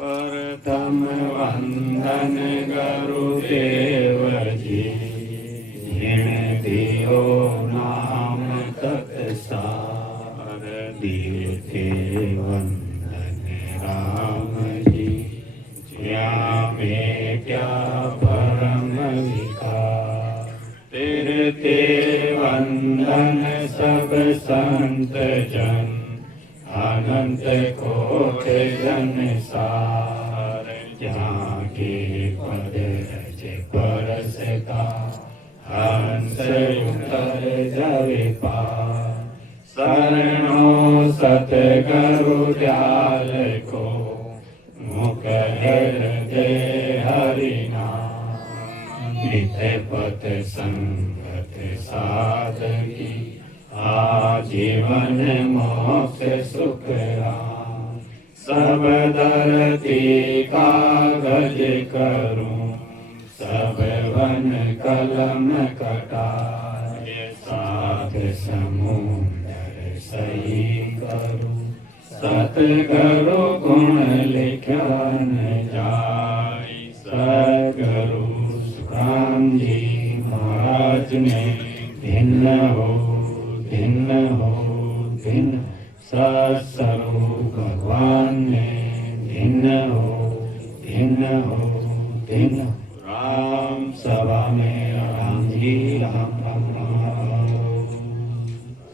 प्रथम वंदन गुरुदेव जी, जिण दियो नाम तत्सार, दियो थे वंदन राम जी, ज्या में क्या परम विकार। तेरे ते वंदन सब संत जन, अनंत कोट जन सार, जाके पद रज परसता, हंस उतर जवे पार। शरणो सतगुरु दयाल को, मुख हृदय हरि नाम। नित पथ संगत साधकी, आजीवन मोक्ष सुख राम। सब धरती कागज करूं, सब वन कलम कटाए। साध समुंदर सही करूं, सतगुरु गुण लिखा न जाय। सतगुरु सुखराम जी महाराज ने भिन्न हो भिन्न, सत्स्वरूप भगवान ने भिन्न हो भिन्न। राम सभा में राम जी राम राम राम।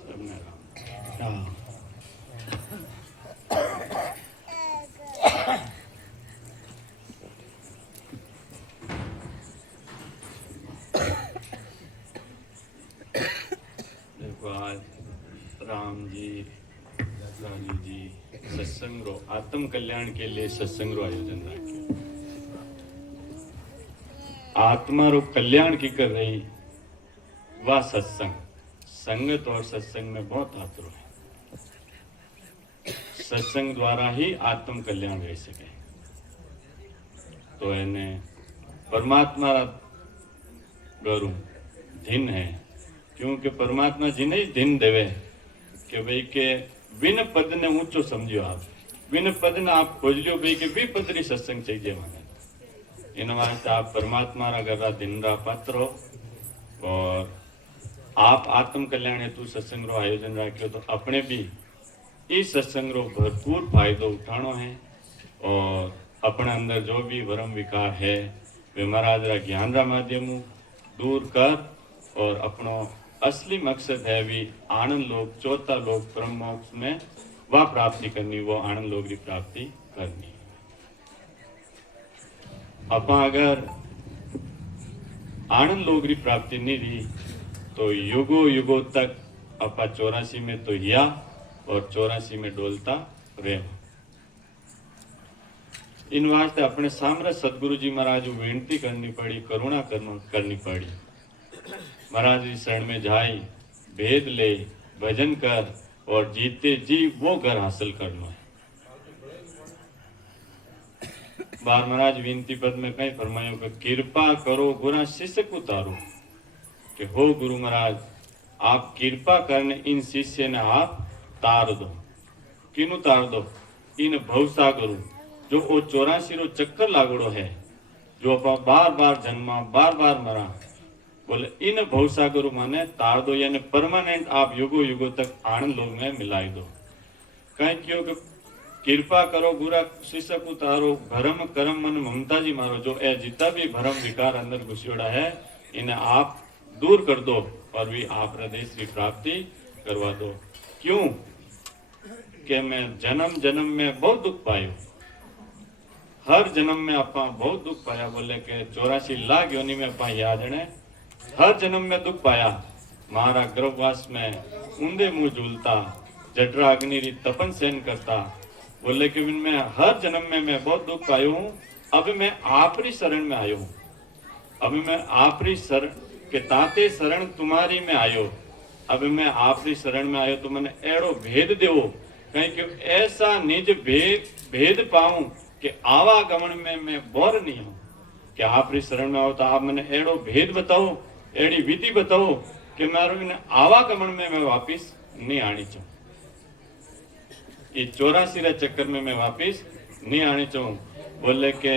सबने राम। देखो आज राम जी रानी जी सत्संग रो आत्म कल्याण के लिए सत्संग रो आयोजन रखे। आत्मा रो कल्याण की कर रही वह सत्संग, संगत और सत्संग में बहुत आतरो है। सत्संग द्वारा ही आत्म कल्याण रह सके। तो इन्हें परमात्मा गरु दिन है, क्योंकि परमात्मा जी ने दिन देवे कि भाई के विन पद ने ऊंचो समझो। आप विन पद ने आप खोज लियो भाई के भी पदरी सत्संग चाहिए माने। इन वास्ते आप परमात्मा रा गरा दिन रा पात्र हो, और आप आत्म कल्याण हेतु सत्संग रो आयोजन राख्यो। तो अपने भी इस सत्संग रो भरपूर फायदो उठानो है, और अपने अंदर जो भी भरम विकार है वे महाराज रा ज्ञान रा माध्यम दूर कर, और अपनो असली मकसद है भी आनंद लोक, चौथा लोक परम मोक्ष में वह प्राप्ति करनी, वो आनंद लोक की प्राप्ति करनी। अपा अगर आनंद लोक की प्राप्ति नहीं रही तो युगो युगो तक अपा 84 में तो या और 84 में डोलता रहे। इन वास्ते अपने सामने सदगुरु जी महाराज विनती करनी पड़ी, करुणा करनी पड़ी। महाराज जी शरण में जाई, भेद ले, भजन कर, और जीते जी वो घर हासिल करना है। बार महाराज विनती पद में कई फरमायो कि कृपा करो गुरा शिष्य को तारो, कि हो गुरु महाराज आप कृपा करने इन शिष्य ने आप तार दो। किनु तार दो? इन भवसागरु जो वो 84 रो चक्कर लागड़ो है, जो अपा बार बार जन्मा बार बार मरा, बोले इन भवसागरु माने तार दो, यानी परमानेंट आप युगो युगो तक आनंद लोक में मिलाई दो। कहीं क्यों कि कृपा करो गुरा शिष्य को तारो, भरम करम मन ममता जी मारो, जो ए जितना भी भरम विकार अंदर घुसियोड़ा है इन्हें आप दूर कर दो, और भी आप देश की प्राप्ति करवा दो। क्यों कि मैं जन्म जन्म में बहुत दुख पायो, हर जन्म में आपा बहुत दुख पाया। बोले के 84 लाख योनि में आपा याद ने हर जन्म में दुख पाया। मारा गर्भवास में ऊंधे मुंह झूलता, जठरा अग्नि री तपन सहन करता। बोले कि मैं हर जन्म में मैं बहुत दुख पायो हूँ, अब मैं आपरी शरण में आयो हूँ। अब मैं आपरी शरण के ताते शरण तुम्हारी में आयो, अब मैं आपरी शरण में आयो तो मैंने एड़ो भेद देवो, कहीं कि ऐसा निज भेद पाऊं कि आवागमन में मैं बोर नहीं हूं। कि आपरी शरण में आओ तो आप मैंने एड़ो भेद बताओ, एड़ी विधि बताओ कि मारो इन आवागमन में मैं वापिस नहीं आनी चाहूं। ये 84 रे चक्कर में मैं वापिस नहीं आनी चाहूं। बोले के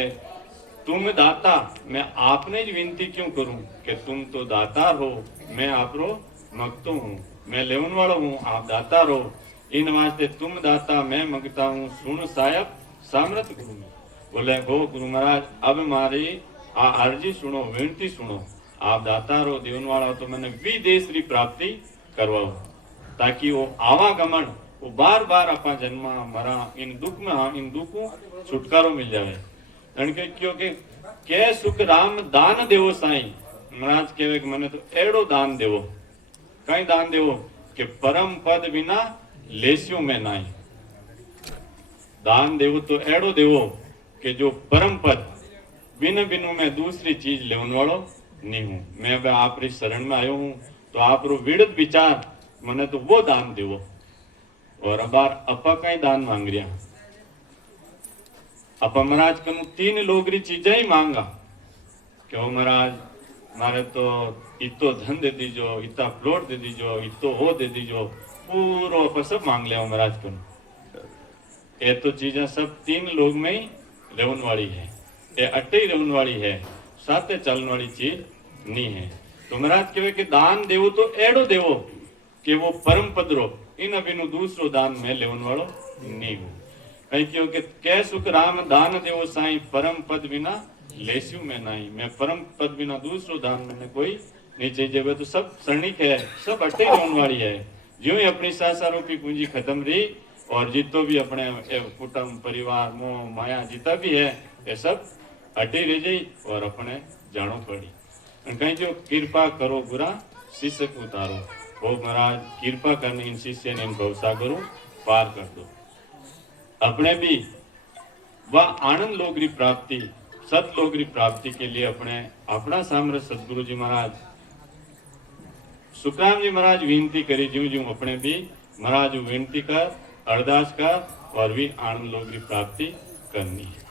तुम दाता, मैं आपने ज विनती क्यों करूं कि तुम तो दातार हो, मैं आपरो मगतो हूं, मैं लेवन वालो हूं, आप दातार हो। इन वास्ते तुम दाता मैं मगता हूं, सुन सायब सामर्थ गुरु में। बोले हो गुरु महाराज, अब मारी आ अर्जी सुनो, विनती सुनो। आप दातार हो, देवन वाला हो, तो मैंने विदेश री प्राप्ति करवाओ, ताकि वो आवागमन वो बार बार अपना जन्मा मरा इन दुख में, हाँ इन दुखों छुटकारो मिल जाए। क्योंकि के सुख राम दान देवो साईं। महाराज कहे कि मैंने तो एड़ो दान देवो, कई दान देवो कि परम पद बिना लेस्यो में नाई। दान देवो तो एड़ो देवो कि जो परम पद बिन बिनु में दूसरी चीज लेवन वालो नहीं हूं। मैं अब आप शरण में आयो हूं, तो आप रो विड़त विचार मैंने तो वो दान देवो। और अब अपा कई दान मांग रिया, अब महाराज कनु 3 लोग री चीजें ही मांगा कि ओ महाराज मारे तो इतो धन दे दीजो, इतना प्लॉट दे दीजो, इतो हो दे दीजो, पूरो आप सब मांग लिया महाराज कनु। ये तो चीजें सब 3 लोग में ही रहने वाली है, ये अट्टे ही रहने वाली है, साथे चलने वाली चीज नहीं है। तो महाराज कहे कि दान देवो तो एड़ो देवो कि वो परम पदरो, इन अभिनु दूसरो दान में लेवन वालो नहीं हूं। कहीं क्योंकि कै सुख राम दान देवो साईं, परम पद बिना लेस्यू में नहीं। मैं परम पद बिना दूसरो दान मैंने कोई नहीं चाहिए। वे तो सब क्षणिक है, सब अट्टे रहने वाली है। जो ही अपनी सासारों की पूंजी खत्म रही, और जितो भी अपने कुटुंब परिवार मोह माया जितना भी है, ये सब अट्टे रह जाई और अपने जानो पड़ी। कहीं जो कृपा करो गुरा शिष्य को उतारो, वो महाराज कृपा करने इन शिष्य ने इन भवसागरों पार कर दो। अपने भी वह आनंद लोग की प्राप्ति, सत लोग की प्राप्ति के लिए अपने अपना सामर्थ्य सदगुरु जी महाराज सुखराम जी महाराज विनती करी, ज्यों ज्यों अपने भी महाराज विनती कर, अरदास कर, और भी आनंद लोग की प्राप्ति करनी है।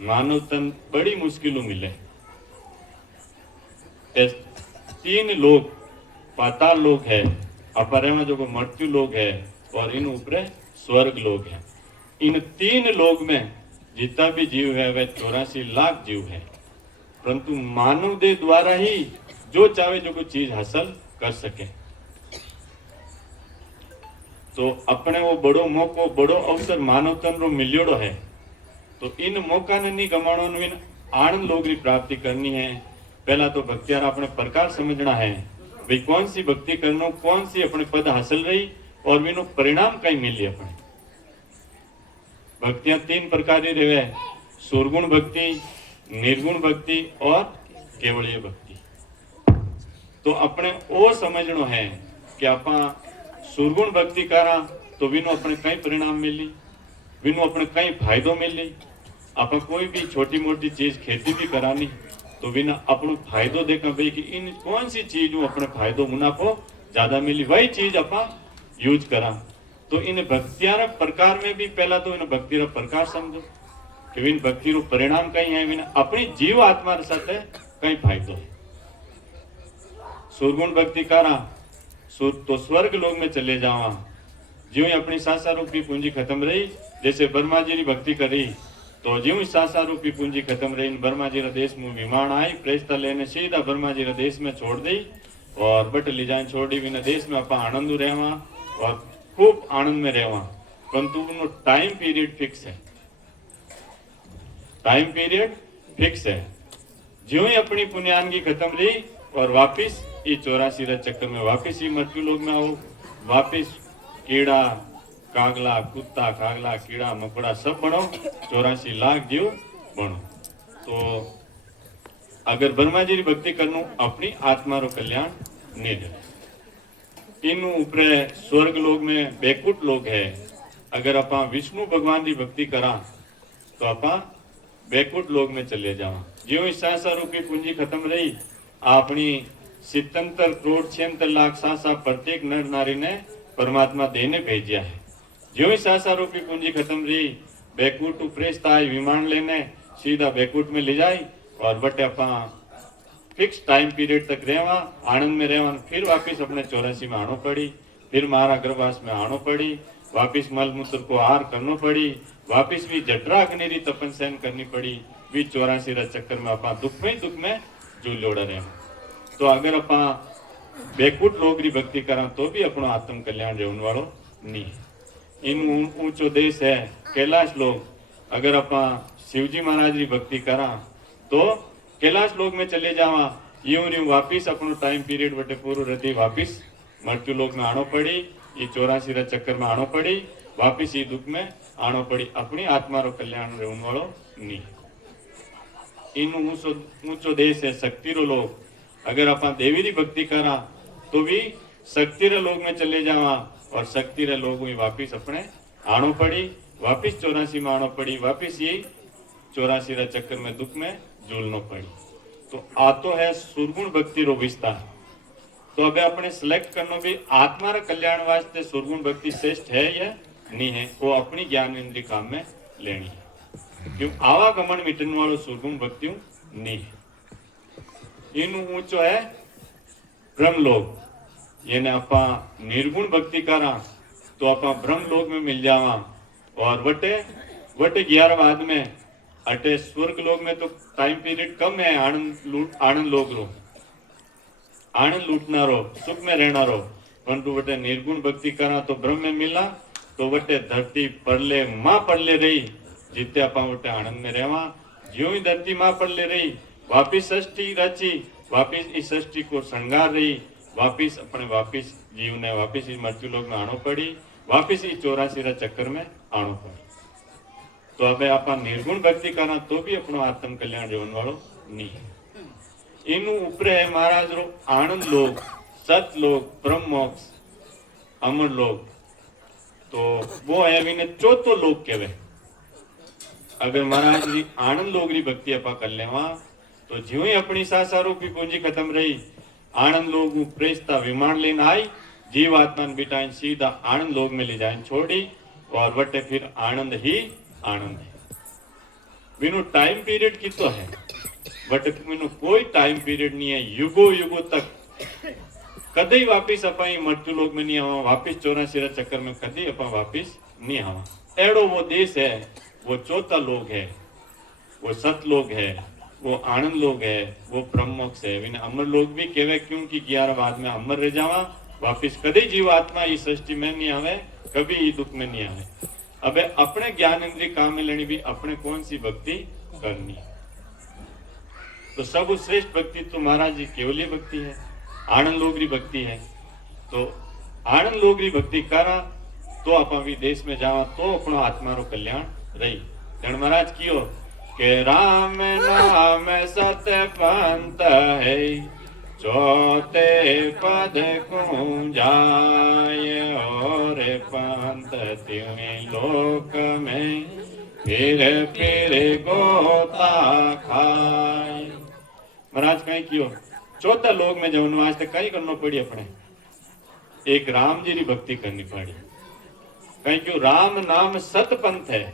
मानव तन बड़ी मुश्किलों मिले। 3 लोग पाताल लोग है, अपर में जो मृत्यु लोग है, और इन ऊपर स्वर्ग लोग है। इन 3 लोग में जितना भी जीव है वह 84 लाख जीव है, परंतु मानव देह द्वारा ही जो चाहे जो कोई चीज हासिल कर सके। तो अपने वो बड़ो मौको, बड़ो अवसर मानव तन रो मिलियोड़ो है, तो इन मौका ने नहीं गमाणो, इन आनंद लोग की प्राप्ति करनी है। पहला तो भक्तियार अपने प्रकार समझना है, भाई कौन सी भक्ति करनो, कौन सी अपने पद हासिल रही, और विनो परिणाम कहीं मिली। अपने भक्तियां 3 प्रकार की रहे, सुरगुण भक्ति, निर्गुण भक्ति और केवलीय भक्ति। तो अपने वो समझनो है कि आपा सुरगुण भक्ति करा तो विनो अपने कई परिणाम मिली, विनो अपने कई फायदो मिली। आपा कोई भी छोटी मोटी चीज खेती भी करानी तो बिना अपनो फायदो देखा भाई कि इन कौन सी चीज अपने फायदो मुनाफो ज्यादा मिली, वही चीज अपा यूज करा। तो इन भक्तियार प्रकार में भी पहला तो इन भक्ति रा प्रकार समझो कि इन भक्ति रो परिणाम कई है, इन अपनी जीव आत्मा रे साथे कई फायदो है। सुरगुण भक्ति करा तो स्वर्ग लोग में चले जावा, ज्यों ही अपनी सासा रूपी पूंजी खत्म रही। जैसे ब्रह्मा जी की भक्ति करी तो ज्यों ही सासा रूपी पूंजी खत्म रही, ब्रह्मा जी रा देश में विमान आई, प्रेस्ता लेने सीधा ब्रह्मा जी रा देश में छोड़ दी, और बट ले जाए छोड़ी बिना देश में अपा आनंद रहवा और खूब आनंद में रहवा। परंतु उनको टाइम पीरियड फिक्स है, टाइम पीरियड फिक्स है। ज्यों ही अपनी पुण्यानगी खत्म रही और वापिस ये 84 चक्कर में वापिस ही मृत्यु लोग में आओ, वापिस कीड़ा कागला कुत्ता कागला कीड़ा मकोड़ा सब बनो, 84 लाख जीव बनो। तो अगर ब्रह्मा जी की भक्ति करनो अपनी आत्मा रो कल्याण नहीं दे। इन ऊपर स्वर्ग लोग में बैकुंठ लोग है, अगर अपा विष्णु भगवान की भक्ति करा तो अपा बैकुंठ लोग में चले जावा। ज्यों सासा रूपी पूंजी खत्म रही, अपनी 77 करोड़ 76 लाख सासा प्रत्येक नर नारी ने परमात्मा देने भेजा है। ज्यों ही सासा रूपी पूंजी खत्म रही, बैकुंठ प्रेस्ता आई विमान लेने सीधा बैकुंठ में ले जाई, और बटे अपा फिक्स टाइम पीरियड तक रहवा, आनंद में रहवा, फिर वापिस अपने 84 में आनो पड़ी, फिर महारा गर्भवास में आनो पड़ी, वापिस मल मूत्र को आहार करनो पड़ी, वापिस भी जठरा अग्नि री तपन सहन करनी पड़ी, भी 84 रा चक्कर में अपा दुख में झूलोड़ा रहे। तो अगर अपा बेकुट लोग री भक्ति करा तो भी अपनो आत्म कल्याण रेवन वालो नहीं है। इन ऊंचो देश है कैलाश लोग, अगर अपा शिवजी महाराज री भक्ति करा तो कैलाश लोग में चले जावा, यूं वापिस अपनो टाइम पीरियड बटे पूरो रहती, वापिस मृत्यु लोक में आनो पड़ी, ये 84 रा चक्कर में आनो पड़ी, वापिस ये दुख में आनो पड़ी, अपनी आत्मा रो कल्याण रेवन वालो नहीं। इन ऊंचो देश है शक्ति रो लोग, अगर अपा देवी री भक्ति करा तो भी शक्ति रे लोग में चले जावा, और शक्ति रे लोग में वापिस अपने आनो पड़ी, वापिस 84 में आनो पड़ी, वापिस ये 84 रा चक्कर में दुख में झूलनो पड़ी। तो आ तो है सुरगुण भक्ति रो विस्तार। तो अबे अपने सिलेक्ट करनो भी आत्मा रे कल्याण वास्ते सुरगुण भक्ति श्रेष्ठ है या नहीं है, वो अपनी ज्ञान इंद्रिय काम में लेनी है। क्यों आवागमन मिटन वालों सुरगुण भक्ति नहीं है। इन ऊंचो है ब्रह्मलोक, यानी अपा निर्गुण भक्ति करा तो अपा ब्रह्मलोक में मिल जावा, और वटे 11 में अटे स्वर्ग लोक में तो टाइम पीरियड कम है, आनंद लोग रो, आनंद लूटना रो, सुख में रहना रो, परंतु वटे निर्गुण भक्ति करा तो ब्रह्म में मिला, तो वटे धरती पड़ले मां पड़ले रही, जितने अपा वटे आनंद में रहवा, ज्यों ही धरती मां पड़ले रही, वापिस सृष्टि रची, वापिस इस सृष्टि को श्रृंगार रही, वापिस अपने वापिस जीव ने वापिस इस मृत्यु लोक में आनो पड़ी, वापिस इस 84 रा चक्कर में आनो पड़ी। तो अब आप निर्गुण भक्ति करना तो भी अपनो आत्म कल्याण जीवन वालों नहीं है। इन ऊपर है महाराज रो आनंद लोग, सत लोग, ब्रह्म मोक्ष, अमर लोग, तो वो है विने चौथो लोग केवे। अगर महाराज जी आनंद लोग री भक्ति अपा कर लेवा तो ज्यों ही अपनी सासारूपी पूंजी खत्म रही, आनंद लोग प्रेस्ता विमान लेने आई, जीव आत्मा बिठाई सीधा आनंद लोग में ले जाए छोड़ी, और वटे फिर आनंद ही आनंद है। बिनु टाइम पीरियड की तो है, बट बिनु कोई टाइम पीरियड नहीं है, युगो युगो तक कदे वापिस अपा मृत्यु लोक में नहीं आवा, वापिस 84 रा चक्कर में कदे अपा वापिस नहीं आवा। एड़ो वो देश है, वो चौथा लोग है, वो सत लोग है, वो आनंद लोग है, वो ब्रह्मोक्ष है। विने अमर लोग भी कहवे क्योंकि 11 बाद में अमर रह जावा, वापिस कदे जीव आत्मा इस सृष्टि में नहीं आवे, कभी ये दुख में नहीं आवे। अबे अपने ज्ञान इंद्रिय काम में लेनी भी अपने कौन सी भक्ति करनी, तो सब श्रेष्ठ भक्ति तो महाराज जी केवली भक्ति है, आनंद लोगरी भक्ति है। तो आनंद लोगरी भक्ति करा तो अपा भी देश में जावा तो अपनो आत्मा रो कल्याण रही। जन महाराज कियो के राम नाम सत्य पंथ है, चौथे पद को जाए और पंथ त्यों लोक में फिर गोता खाए। महाराज कहीं कियो चौथा लोक में जवन वास्ते कहीं करना पड़ी, अपने एक राम जी की भक्ति करनी पड़ी। कहीं क्यों राम नाम सत पंथ है,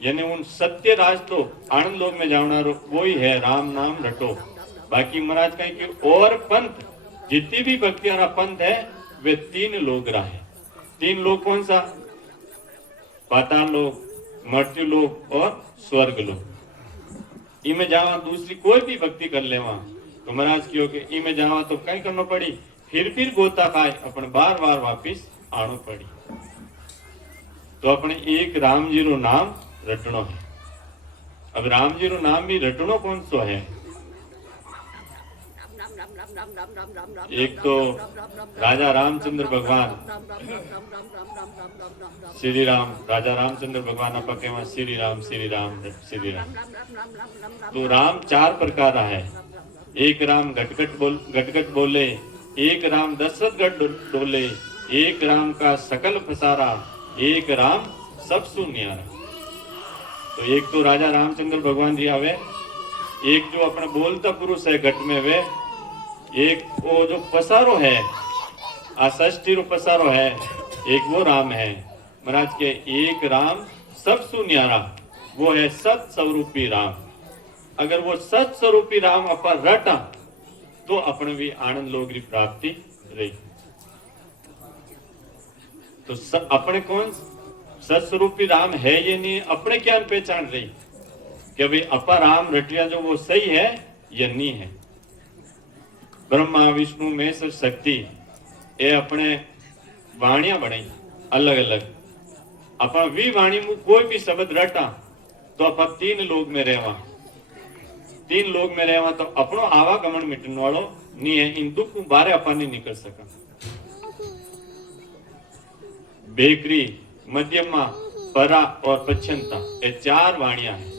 यानी उन सत्य राज तो आनंद लोक में जाना वो ही है, राम नाम रटो। बाकी महाराज कहीं कि और पंथ जितनी भी भक्ति वाला पंथ है वे 3 लोग रहा है। 3 लोग कौन सा? पाताल लोक, मृत्यु लोक और स्वर्ग लोक। इमे जावा दूसरी कोई भी भक्ति कर ले वहां तो महाराज की हो के इमे जावा तो कहीं करना पड़ी, फिर गोता खाए अपन बार बार वापिस आनो पड़ी। तो अपने एक राम जी रो नाम रटनो है। अब राम जी रो नाम भी रटनो कौन सो है? एक तो राजा रामचंद्र भगवान, श्री राम, राजा रामचंद्र भगवान अपा के श्री राम श्री राम श्री राम। तो राम 4 प्रकार रहा है। एक राम घटघट बोले, एक राम दशरथ गढ़ डोले, एक राम का सकल फसारा, एक राम सब सुनियारा। तो एक तो राजा रामचंद्र भगवान जी आवे, एक जो अपने बोलता पुरुष है घट में वे, एक वो जो पसारो है आषष्टि रो पसारो है, एक वो राम है। महाराज के एक राम सब सुनियारा, वो है सत स्वरूपी राम। अगर वो सत स्वरूपी राम अपन रटा तो अपने भी आनंद लोग की प्राप्ति रही। तो अपने कौन सत्स्वरूपी राम है ये नहीं, अपने क्या पहचान रही कि भाई अपा राम रटिया जो वो सही है या नहीं है। ब्रह्मा विष्णु महेश्वर शक्ति ये अपने वाणिया बनाई अलग अलग। अपन वी वाणी में कोई भी शब्द रटा तो अपन तीन लोग में रहवा, तीन लोग में रहवा तो अपनो आवागमन मिटने वालों नहीं है। इन दुख बारे अपन नहीं निकल सका। बेकरी मध्यमा परा और पच्छनता ये चार वाणियां हैं।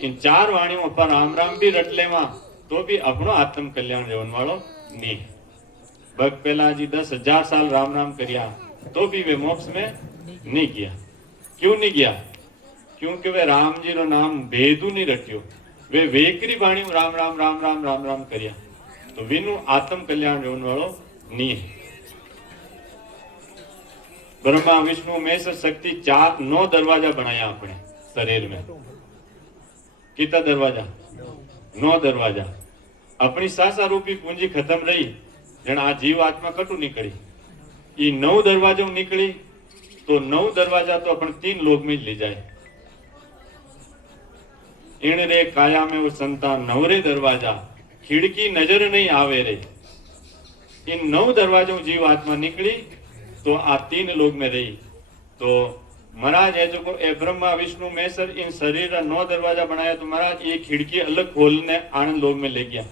इन चार वाणियों पर राम राम भी रट लेवा तो भी अपनो आत्म कल्याण रेवन वालों नहीं है। भक्त पहला जी 10,000 साल राम राम करिया तो भी वे मोक्ष में नहीं गया। क्यों नहीं गया? क्योंकि वे राम जी रो नाम भेदू नहीं रट्यो, वे वेकरी वाणी राम राम राम राम राम राम करिया तो विनु आत्म कल्याण रेवन वालों नहीं है। ब्रह्मा विष्णु महेश्वर शक्ति 9 दरवाजा बनाया अपने शरीर में। कितना दरवाजा? 9 दरवाजा। अपनी सासा रूपी पूंजी खत्म रही जन आ जीव आत्मा कटू निकली, ये 9 दरवाजों निकली तो 9 दरवाजा तो अपन 3 लोग में ले जाए। इन रे काया में वो संतान 9रे दरवाजा खिड़की नजर नहीं आवे रे। इन 9 दरवाजों जीव आत्मा निकली तो आ 3 लोग में रही। तो महाराज है जो ए ब्रह्मा विष्णु महेश्वर इन शरीर का 9 दरवाजा बनाया तो महाराज ये खिड़की अलग खोलने आनंद लोग में ले गया,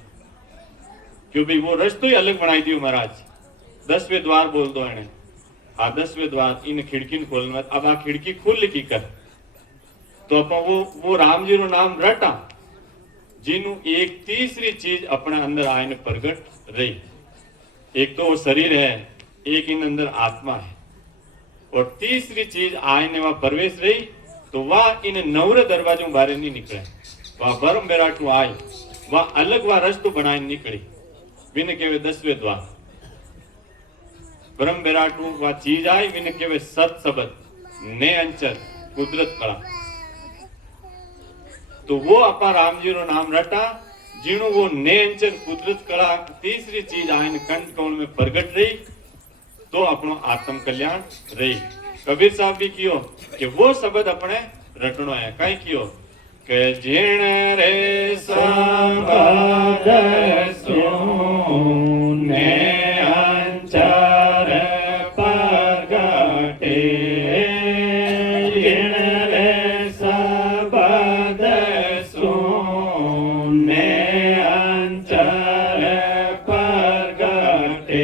क्योंकि वो रस्तो ही अलग बनाई दी महाराज। 10वें द्वार बोल दो इन्हें, हाँ 10वें द्वार इन खिड़की खोलने। अब आ खिड़की खुल की कर तो अपन वो राम जी रो नाम रटा जीनु एक तीसरी चीज अपने अंदर आयने प्रगट रही। एक तो वो शरीर है, एक इन अंदर आत्मा है, और तीसरी चीज आयने वह प्रवेश रही तो वह इन 9 दरवाजों बारे नहीं निकले। वह ब्रह्म बेराटू आए वह अलग वह रस्तो बनाए निकली बिन केवे 10वें द्वार। ब्रह्म बेराटू वह चीज आई बिन केवे सत शब्द ने अंचर कुदरत कला। तो वो अपा राम जी रो नाम रटा जीणु वो ने अंचर कुदरत कला तीसरी चीज आयन कंठ कौन में प्रगट रही तो अपनो आत्म कल्याण रही। कबीर साहब भी कियो कि वो शब्द अपने रटनो है। कई कियो के जिण रे शब्द सुने अंचर प्रगटे, जिण रे शब्द सुने अंचर प्रगटे,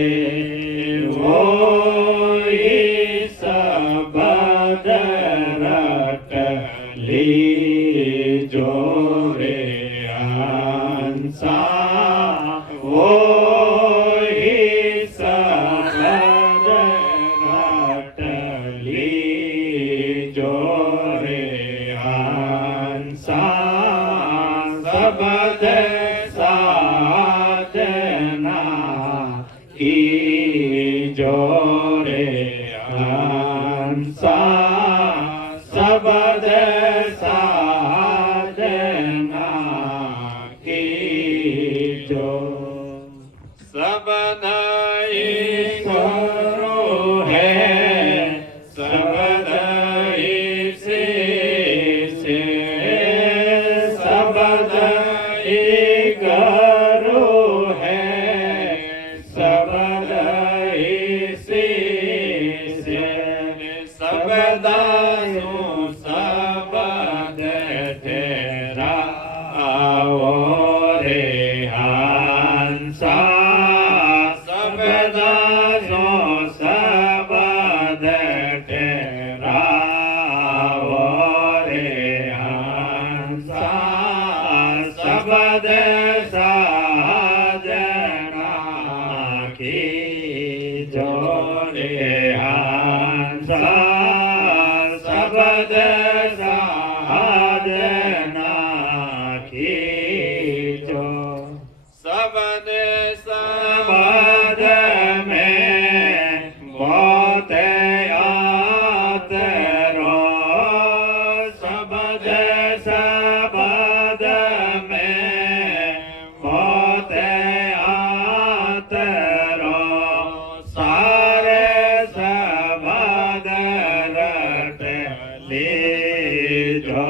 सारे सबद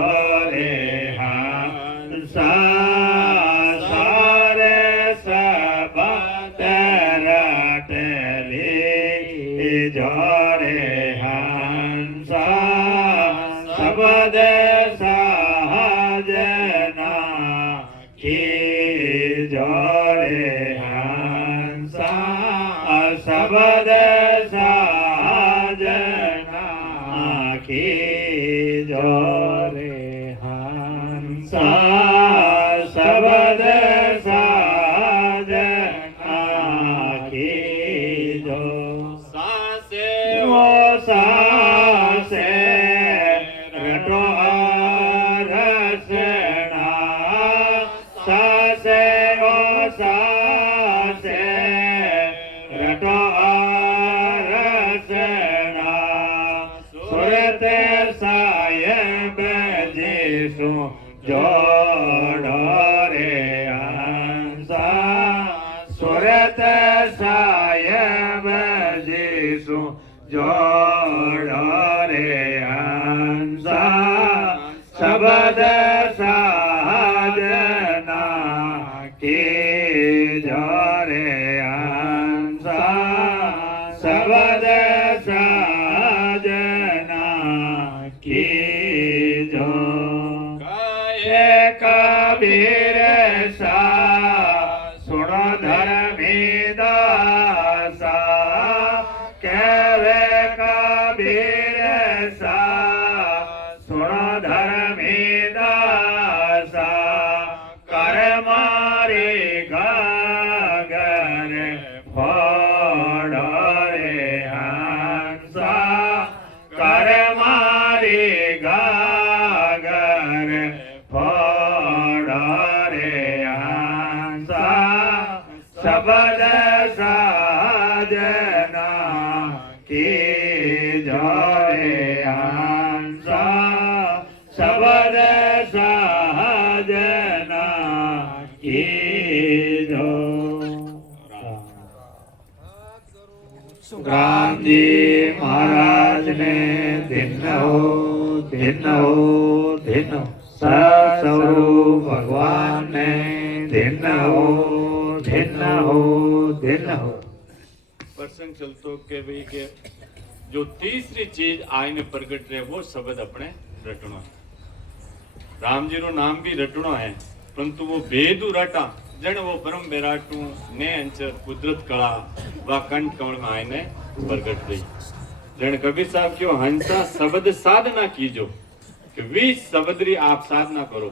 जोरे हंसा सारे सबद रटली जोरे हंसा सबद साजना की जोरे हंसा सबद साजना की जोरे हंसा सबद साजना की जो सासे वो सासे रटो रसना सासे ओ सासे रटो रसना सुरत सायब जीसु जोड़ो रे हंसा सुरत सायब जीसु जोड़ो रे हंसा सबद साजना की जोरे हंसा सबद साजना की जो ये कबीर सा सुनो धर्मी दासा कहवे कबीर सा सुनो धर्मी दासा कर मारे गागर फोड़ो रे हंसा कर मारे गागर फोड़ो रे हंसा सबद साजना की जोरे हंसा सबद साजना की जो राम जी महाराज ने दिन हो सतगुरु भगवान ने दिन हो प्रसंग चलतो के भाई के जो तीसरी चीज आईने प्रगट रहे वो शब्द अपने रटणो है। राम जी रो नाम भी रटणो है परंतु वो भेदु रटा जन वो परम बेराटू ने अंचर कुदरत कला व कंठ कमल में आईने प्रगट गई। जन कबीर साहब क्यों हंसा शब्द साधना कीजो कि 20 शब्दरी आप साधना करो।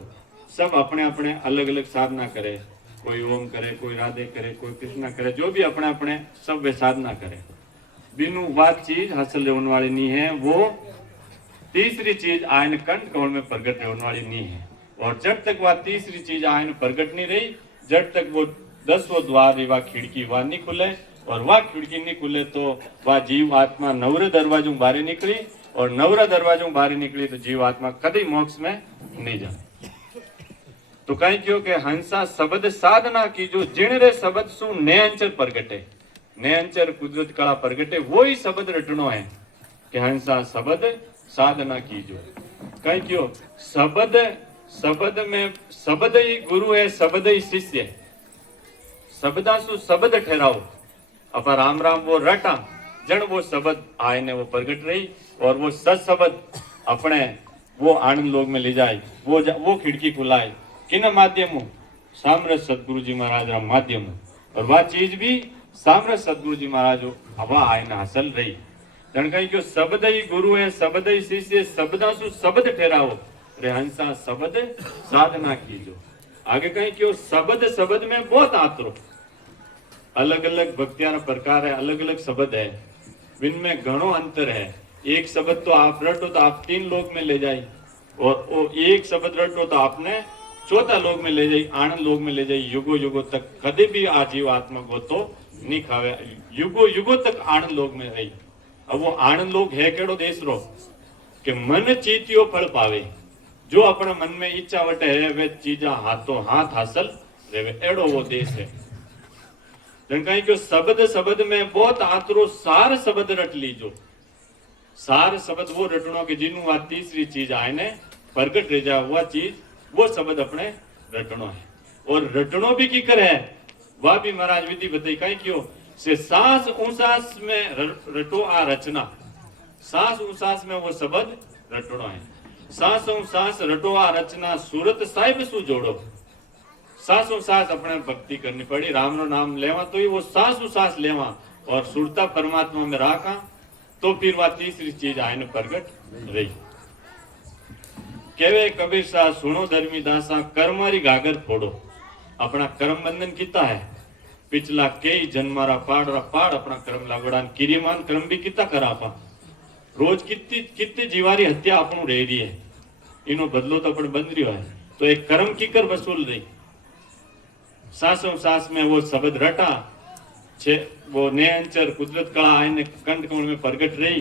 सब अपने अपने अलग अलग साधना करे, कोई ओम करे, कोई राधे करे, कोई कृष्णा करे, जो भी अपने अपने सब वे साधना करे। बिनु बात चीज हासिल होने वाली नहीं है, वो तीसरी चीज आयन कंठ कमल में प्रगट होने वाली नहीं है। और जब तक वह तीसरी चीज आयन प्रगट नहीं रही, जब तक वो 10वां द्वार वह खिड़की वह नहीं खुले, और वह खिड़की नहीं खुले तो वह जीव आत्मा नवरे दरवाजों बाहर निकली, और नवरा दरवाजों बाहर निकली तो जीव आत्मा कभी मोक्ष में नहीं जाए। तो कहीं क्यों के हंसा शब्द साधना की जो जिणरे शब्द सु नयंचर प्रगटे, नयंचर कुदरत कला प्रगटे, वो ही शब्द रटनो है कि हंसा शब्द साधना की जो। कहीं क्यों शब्द में शब्द ही गुरु है, शब्द ही शिष्य है। शब्दा सु शब्द ठहराओ अपा राम राम वो रटा जन वो शब्द आए ने वो प्रगट रही, और वो सत शब्द अपने वो आनंद लोग में ले जाए, वो खिड़की खुलाए किन माध्यमों, साम्राज्य सदगुरु जी महाराज रा माध्यम। और वह चीज भी साम्राज्य सदगुरु जी महाराज हवा आयन हासिल रही। जन कहीं क्यों शब्द ही गुरु है, शब्द ही शिष्य, शब्दा सु शब्द ठहराओ रे हंसा शब्द साधना कीजो। आगे कहीं क्यों शब्द में बहुत आतरो, अलग अलग भक्तियां प्रकार है, अलग अलग शब्द है, इनमें घणो अंतर है। एक शब्द तो आप रटो तो आप 3 लोक में ले जाए, और वो एक शब्द रटो तो आपने 4था लोक में ले जाए, आनंद लोक में ले जाए। युगो युगो तक कभी भी आजीव आत्मा को तो नहीं खावे, युगो युगो तक आनंद लोक में रही। अब वो आनंद लोक है केड़ो देश रो कि मन चीतियो फल पावे, जो अपने मन में इच्छा वटे है वे चीजा हाथों हाथ हासिल रेवे, एड़ो वो देश है। कहीं क्यों शब्द में बहुत आतरो सार शब्द रट लीजो, सार शब्द वो रटनो के जिन्हों आ तीसरी चीज आए ने प्रगट रह जाए वह चीज, वो शब्द अपने रटनो है। और रटनो भी की करे वह भी महाराज विधि बताई कहीं क्यों से सांस उसास में रटो आ रचना, सांस उसास में वो शब्द रटनो है। सांस सांस रटो आ रचना सूरत साहिब सु जोड़ो। सांसों सांस अपने भक्ति करनी पड़ी, राम रो नाम लेवा तो ही वो सांसों सांस लेवा और सुरता परमात्मा में राखा तो फिर वह तीसरी चीज आयन प्रगट रही। केवे कबीर सा सुनो धर्मी दासा कर्मारी गागर फोड़ो। अपना कर्म बंधन किता है पिछला कई जन्मारा पाड़ अपना कर्म लागोड़ा किरीमान कर्म भी किता करा आपा। रोज कितनी कितनी जीवारी हत्या अपनू रह रही है, इनो बदलो तो अपन बंद रही है। तो एक कर्म की कर वसूल रही। सांसों सांस में वो शब्द रटा छे, वो नेंचर कुदरत कला आयने कंठ कमल में प्रगट रही।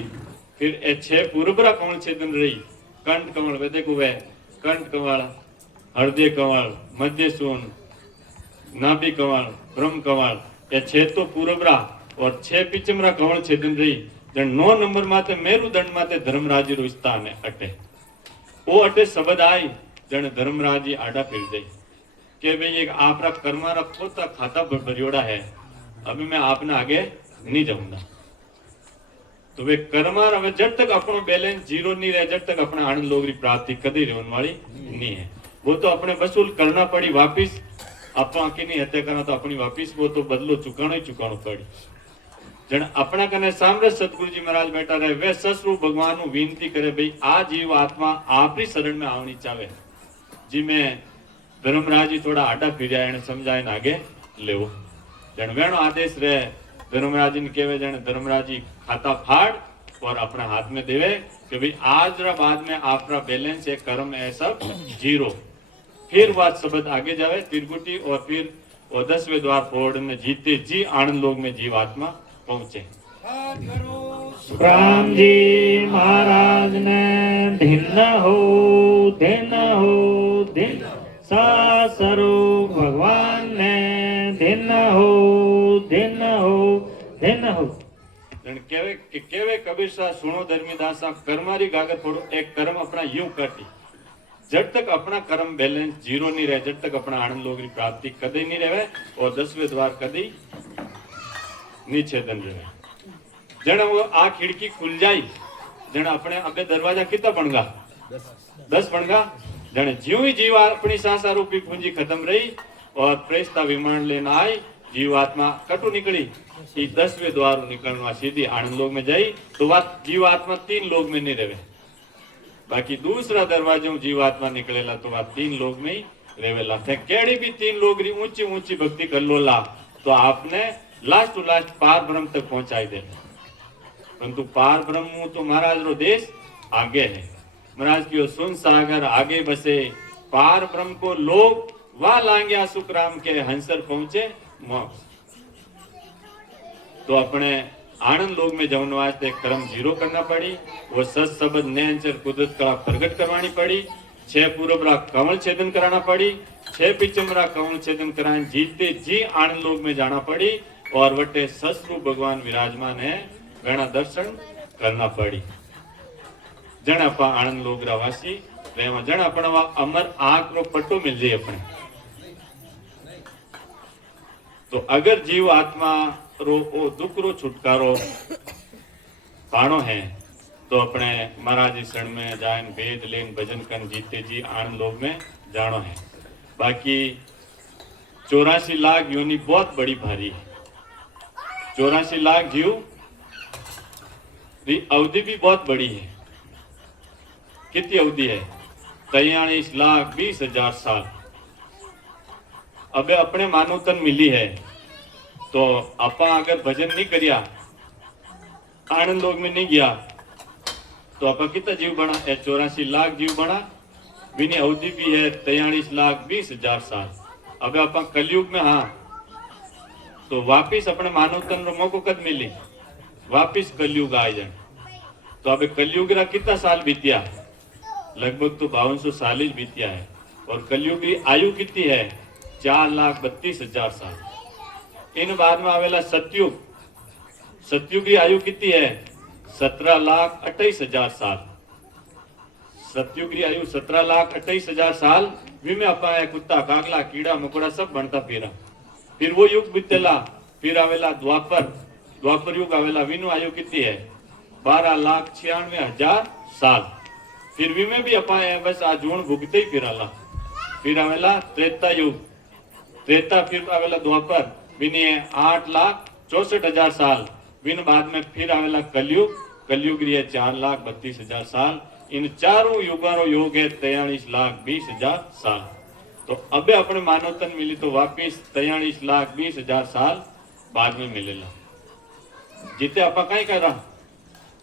फिर ए छे पूर्वरा कमल छेदन रही। कंठ कमल वे देखो वे कंठ कमल, हृदय कमल, मध्य सून, नाभि कमल, ब्रह्म कमल, ये छे तो पूर्वरा और छे पिचमरा कमल छेदन रही। जन 9 नंबर माते मेरुदंड माते धर्मराजी रो स्थान है अटे। वो अटे शब्द आई जन धर्मराजी आडा फिर गई कि भाई एक आपरा कर्मारा पोता खाता भरियोड़ा है, अभी मैं आपने आगे नहीं जाऊंगा। तो वे कर्मार अब जब तक अपनो बैलेंस जीरो नहीं रहे, जब तक अपने आनंद लोग री प्राप्ति कदी रहने वाली नहीं है। वो तो अपने वसूल करना पड़ी वापिस। आप आके नहीं हत्या करना तो अपनी वापिस वो तो बदलो चुकाना ही चुकाना पड़ी। जन अपना कने सामने सतगुरु जी महाराज बैठा रहे, वे ससरु भगवान नु विनती करे भाई आ जीव आत्मा आपरी शरण में आवनी चाहे जी। मैं धर्मराज जी थोड़ा आडा फिरिया एने समझाए आगे लेवो। जन वेणो आदेश रहे धर्मराज ने कहे जन धर्मराज जी खाता फाड़ और अपने हाथ में देवे कि भाई आज रा बाद में आपका बैलेंस है कर्म है सब जीरो। फिर बात शब्द आगे जावे तिरगुटी और फिर वो 10वें द्वार फोड़ में जीते जी आनंद लोग में जीव आत्मा पहुंचे। राम जी महाराज ने धिन हो सासरो भगवान ने धिन हो जन केवे कबीर सा सुनो धर्मी दासा कर्मारी गागर फोड़ो। एक कर्म अपना यूं काटी जब तक अपना कर्म बैलेंस जीरो नहीं रहे, जब तक अपना आनंद लोग की प्राप्ति कदे नहीं रहे और 10वें द्वार कदी निछेदन रहे। जन वो आ खिड़की खुल जाई जन अपने अबे दरवाजा कितना बनगा 10 बनगा। जन ज्यों ही जीव अपनी सांस रूपी पूंजी खत्म रही और प्रेस्ता विमान लेना आई जीवात्मा कटु निकली 10वें द्वार निकलना सीधी आनंद लोग में जाई। तो बात जीवात्मा 3 लोग में नहीं रहे, बाकी दूसरा दरवाजा जीवात्मा निकलेला तो बात 3 लोग में ही रेवेला थे। केड़ी भी 3 लोग री ऊंची ऊंची भक्ति कर लो ला तो आपने लास्ट टू लास्ट पार ब्रह्म तक पहुंचाई दे। परंतु पार ब्रह्म तो महाराज रो देश आगे है। महाराज की सुन सागर आगे बसे पार ब्रह्म को लोग वा लांग्या सुखराम के हंसर पहुंचे मोक्ष। तो अपने आनंद लोग में जवन वास्ते कर्म जीरो करना पड़ी। वो सत शब्द नैंचर कुदरत कला प्रगट करवानी पड़ी। 6 पूर्वरा कमल छेदन कराना पड़ी। 6 पिचमरा कमल छेदन कराने जीते जी आनंद लोग में जाना पड़ी और वटे ससरु भगवान विराजमान है वेणा दर्शन करना पड़ी। जन अपा आनंद लोग रावासी रेवा जन अपना अमर आंख रो पट्टो मिल जाए अपने। तो अगर जीव आत्मा रो ओ दुख रो छुटकारो पानो है तो अपने महाराज शरण में जान वेद लेन भजन कर जीते जी आनंद लोग में जानो है। बाकी 84 लाख योनि बहुत बड़ी भारी है। 84 लाख जीव री अवधि भी बहुत बड़ी है। कितनी अवधि है 43,20,000 साल। अबे अपने मानवतन मिली है तो अपा अगर भजन नहीं करिया आनंद लोग में नहीं गया तो अपा कितना जीव बना 84 लाख जीव बना। बिनी अवधि भी है 43,20,000 साल। अब अपा कलयुग में हाँ तो वापिस अपने मानवतन रो मौको कद मिली वापिस कलयुग आ जाए। तो अब कलयुग रा कितना साल बीतिया लगभग तो 5200 साल ही बीतिया है। और कलयुग की आयु कितनी है 4,32,000 साल। इन बाद में आवेला सतयुग। सतयुग की आयु कितनी है 17,28,000 साल। सतयुग की आयु 17,28,000 साल विमे अपाया कुत्ता कागला कीड़ा मकोड़ा सब बनता फिरा। फिर वो युग बीतेला, फिर आवेला द्वापर युग आवेला, विनु आयु कितनी है 12,96,000 साल। फिर विमे भी अपाया बस आ जून भुगते ही फिराला। फिर आवेला त्रेता युग, त्रेता फिर आवेला द्वापर विनी 8,64,000 साल। विन बाद में फिर आवेला कलयुग, कलयुग रही है 4,32,000 साल। इन चारों युगों योग है 43,20,000 साल। तो अबे अपने मानवतन मिली तो वापिस 43,20,000 साल बाद में मिलेला। जिते आप कई करा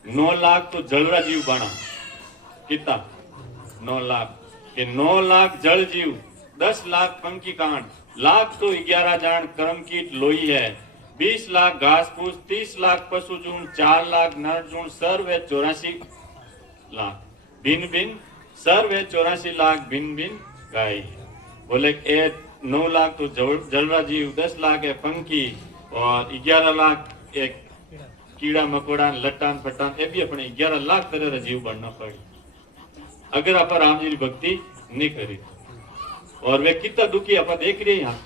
9 लाख तो जलरा जीव बना कितना 9 लाख के 9 लाख जल जीव, 10 लाख पंखी कांड, लाख तो 11 जान कर्म कीट लोई है, 20 लाख घास फूस, 30 लाख पशु जून, 4 लाख नर जून, सर्व 84 लाख भिन्न भिन्न, सर्व 84 लाख भिन्न भिन्न गाय। बोले ए 9 लाख तो जलरा जीव, 10 लाख है पंखी और 11 लाख एक कीड़ा मकोड़ा लट्टान फटान, ये भी अपने 11 लाख तरह जीव बनना पड़े अगर आप राम जी की भक्ति नहीं करी। और वे कितना दुखी आप देख रहे हैं यहाँ,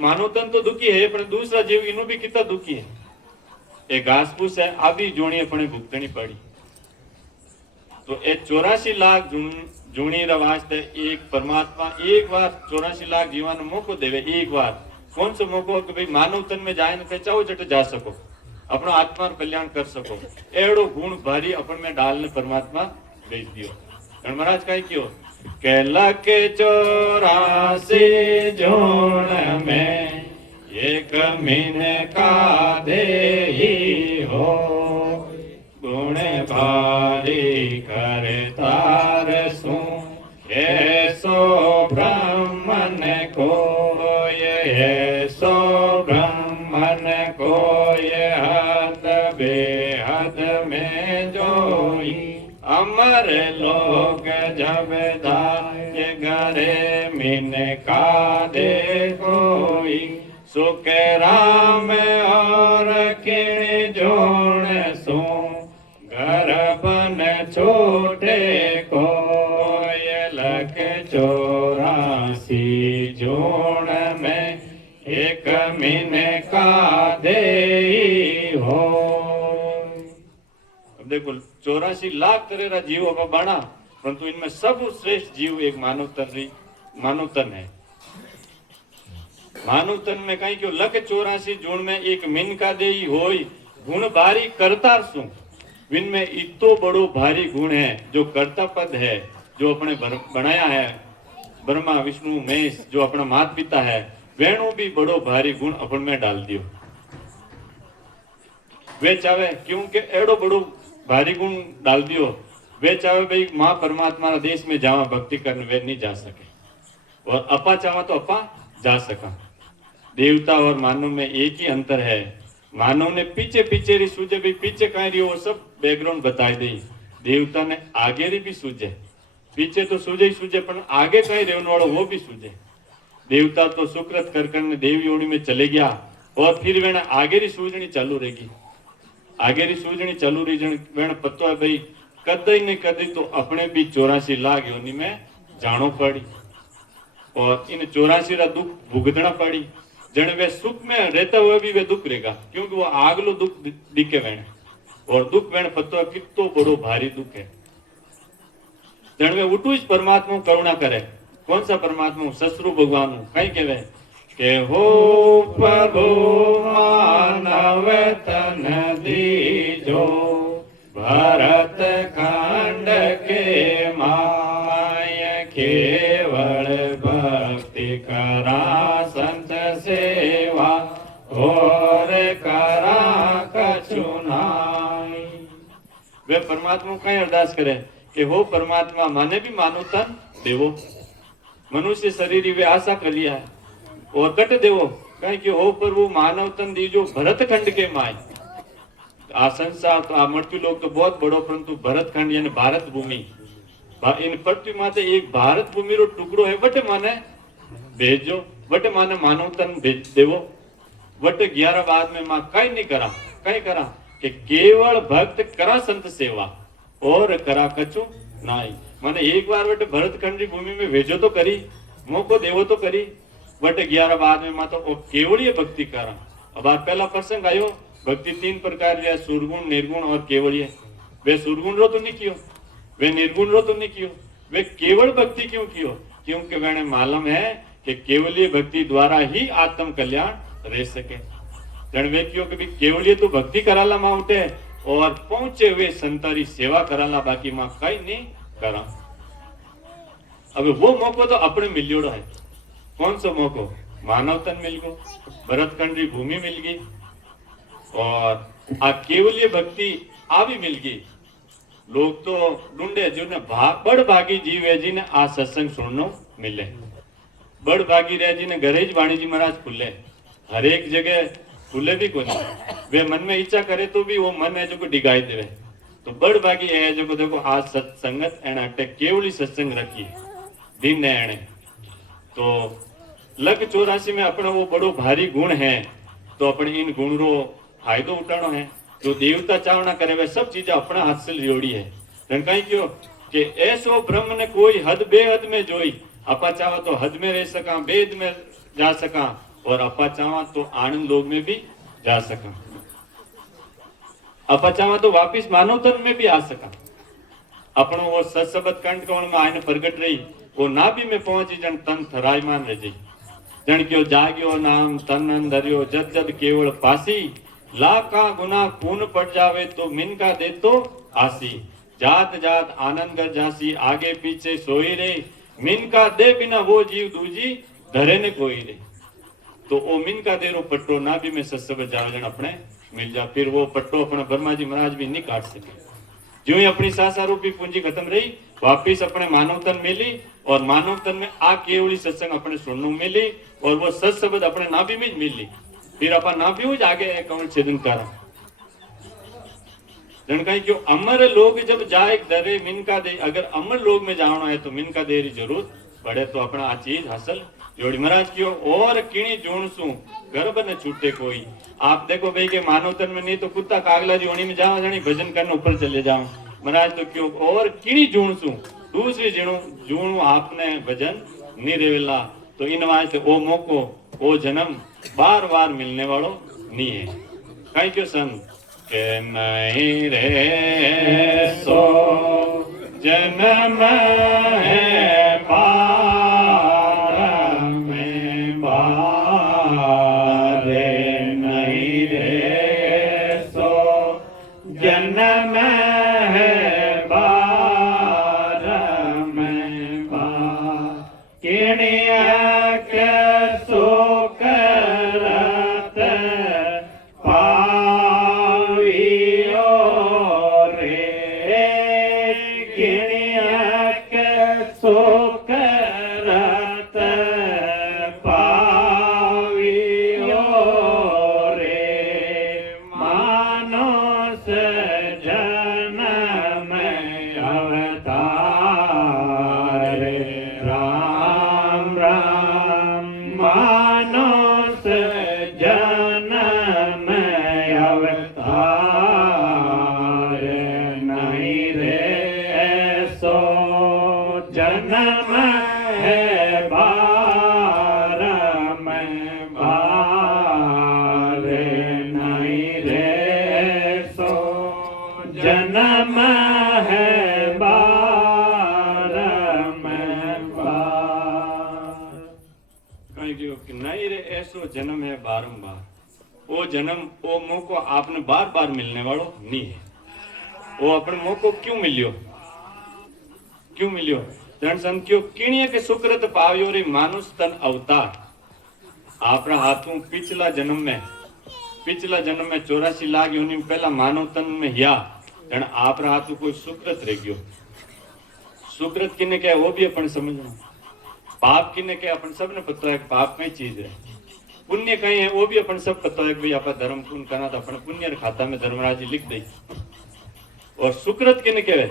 मानवतन तो दुखी है पर दूसरा जीव इन्हों भी कितना दुखी है। एक घास फूस है आभी जोड़ी अपने भुगतनी पड़ी। तो ये 84 लाख जूनी वास्ते एक परमात्मा एक बार 84 लाख जीवन मौको देवे। एक बार कौन सा मौको कि भाई मानवतन में जाए न चाहो जट जा सको, अपना आत्मा कल्याण कर सको। एड़ो गुण भारी अपन में डालने परमात्मा भेज दियो। महाराज कहीं क्यों कहला के 84 जोड़ में एक महीने का दे ही हो, गुण भारी करे तार सू, ऐसो ब्राह्मण को ऐसो ब्राह्मण को ये हद बेहद में जोई, अमर लोग जब धाय घरे मिन का दे कोई, सुख राम और किण जोड़ सो, घर बन छोटे को लख 84 जोड़ में एक मिन का दे हो। अब देखो 84 लाख तरह जीव अब बना, परंतु इनमें सब श्रेष्ठ जीव एक मानवतन है। मानवतन में कहीं क्यों लख 84 जोड़ में एक मिन का दे होई, गुण भारी करता सु, विन में इतो बड़ो भारी गुण है जो कर्ता पद है, जो अपने बनाया है ब्रह्मा विष्णु महेश, जो अपना माता पिता है, वेणु भी बड़ो भारी गुण अपन में डाल दियो। वे चाहे क्योंकि एड़ो बड़ो भारी गुण डाल दियो, वे चाहे भाई माँ परमात्मा देश में जावा भक्ति करने, वे नहीं जा सके। और अपा चावा तो अपा जा सका। देवता और मानव में एक ही अंतर है, मानव ने पीछे पीछे री सूझे, भाई पीछे कहीं रही वो सब बैकग्राउंड बताई दी, देवता ने आगे री भी सूझे, पीछे तो सूझे ही सूझे पर आगे कहीं रहने वाला वो भी सूझे। देवता तो सुकृत कर करने देव योनि में चले गया और फिर वेण आगे री सूझनी चालू रहेगी, आगे री सूझनी चालू रही वेण पतो है भाई कदई ने कदई तो अपने भी 84 लाख योनि में जानो पड़ी और इन 84 रा दुख भुगतना पड़ी। जन वे सुख में रहता हुआ भी वे दुख रहेगा, क्योंकि वो आगलो दुख दिखे वेण, और दुख वेण पतो है कितो बड़ो भारी दुख है। जन वे उठू इस परमात्मा करुणा करे। कौन सा परमात्मा? ससरु भगवान कहीं कहवे के हो प्रभु मानव तन दीजो, भरत खंड के माय केवल भक्ति करा संत सेवा, और करा कछु नाई। वे परमात्मा कहीं अरदास करे कि हो परमात्मा माने भी मानो तन देवो, मनुष्य शरीर वे आशा कर लिया है और कट देवो कहीं कि हो प्रभु मानव तन दीजो भरत खंड के माय। आ संसार तो आ मृत्यु लोग तो बहुत बड़ो, परंतु भरत खंड यानी भारत भूमि, इन पृथ्वी माते एक भारत भूमि रो टुकड़ो है, वटे माने भेजो, वटे माने मानव तन भेज देवो। वटे 11 बाद में मां कहीं नहीं करा कि केवल भक्त करा संत सेवा और करा कछु नहीं मैंने एक बार बटे भरतखंड की भूमि में भेजो तो करी, मौको देवो तो करी, बटे 11 बाद में माता वो केवलीय भक्ति करा। अब आज पहला प्रसंग आयो, भक्ति 3 प्रकार है, सुरगुण, निर्गुण और केवलीय। वे सुरगुण रो तो नहीं कियो, वे निर्गुण रो तो नहीं कियो, वे केवल भक्ति क्यों कियो? क्योंकि मैंने मालूम है कि केवलीय भक्ति द्वारा ही आत्म कल्याण रह सके। जन वे क्यों कि केवलीय तो भक्ति कराला मां उठे और पहुंचे हुए संतारी सेवा कराला, बाकी मां कई नहीं करा। अब वो मौको तो अपने मिलियोड़ो है। कौन सा मौको? मानव तन मिल गो, भरतखंड की भूमि मिल गई और आ केवलीय भक्ति आ भी मिल गई। लोग तो ढूंढे जिन्हें बड़ भागी जीव है जिन्हें आ सत्संग सुनने मिले, बड़ भागी रहे जिन्हें घरे ज वाणी जी महाराज खुले, हर एक जगह खुले भी कोई वे मन में इच्छा करे तो भी वो मन है जो को डिगाई देवे। तो बड़ भागी है जो को देखो आज सत्संगत एना अटे केवली सत्संग रखी दिन ने एने। तो लग 84 में अपना वो बड़ो भारी गुण है, तो अपने इन गुण रो फायदो उठानो है। जो देवता चावना करे वे सब चीजें अपना हाथ से लियोड़ी है। कहीं क्यों कि ऐसो ब्रह्म ने कोई हद बेहद में जोई, अपा चाहो तो हद में रह सका, बेद में जा सका और अपा चावा तो आनंद लोग में भी जा सका, अपा चावा तो वापिस मानव तन में भी आ सका। अपनो वो सत्सबत कंठ कौन में आने प्रगट रही, वो नाभि में पहुंची जन तन थरायमान रह जाई। जन क्यों जाग्यो नाम तन अंदरियो जद जद केवल पासी, लाखा गुना खून पड़ जावे तो मिनका दे तो आसी, जात जात आनंद कर जासी आगे पीछे सोई रे, मिनका दे बिना वो जीव दूजी धरे ने कोई रे। तो वो मिनका दे रो पट्टो ना भी में सत्सव जाओ जन अपने मिल जा, फिर वो पट्टो अपना ब्रह्मा जी महाराज भी नहीं काट सके। जो ही अपनी सासा रूपी पूंजी खत्म रही, वापिस अपने मानव तन मिली और मानव तन में आ केवली सत्संग अपने सुनने मिली और वो सत्सबद अपने नाभि में मिली। फिर अपन ना भी आगे कौन छेदन करा। जन कहीं क्यों अमर लोग जब जाए दरे मिनका दे, अगर अमर लोग में जाना है तो मिनका दे री जरूरत पड़े, तो अपना आ चीज हासिल जोड़ी महाराज क्यों और किणी जूण सू गर्भ न छूटे कोई। आप देखो भाई के मानव तन में नहीं तो कुत्ता कागला जी होनी में जाओ जानी भजन करने ऊपर चले जाओ महाराज, तो क्यों और किणी जूण सू दूसरी जूणू आपने भजन नहीं रेवेला। तो इन वास्ते ओ मौको ओ जन्म बार बार मिलने वालों नहीं है। कहीं क्यों संत के नहीं रे सो जन्म है बार में बारे, नहीं रे सो जन्म है बार में बार, किणिया के सो जन्म है बारंबार। वो जन्म वो मौको आपने बार बार मिलने वालों नहीं है। वो अपने मौको क्यों मिलियो, क्यों मिलियो? जन संख्यो किणिय के सुकृत पाव्यो रे मानुष तन अवतार। आपरा हाथों पिछला जन्म में 84 लाख योनि में पहला मानव तन में या जन आपरा हाथों कोई सुकृत रह गयो। सुकृत किने क्या वो भी अपन समझना, पाप किने क्या अपन सबने पता है पाप कई चीज है, पुण्य कहीं है वो भी अपन सब पता है कि भाई आप धर्म पुण्य करना तो अपन पुण्य खाता में धर्मराज लिख दे। और सुकृत किने कहवे?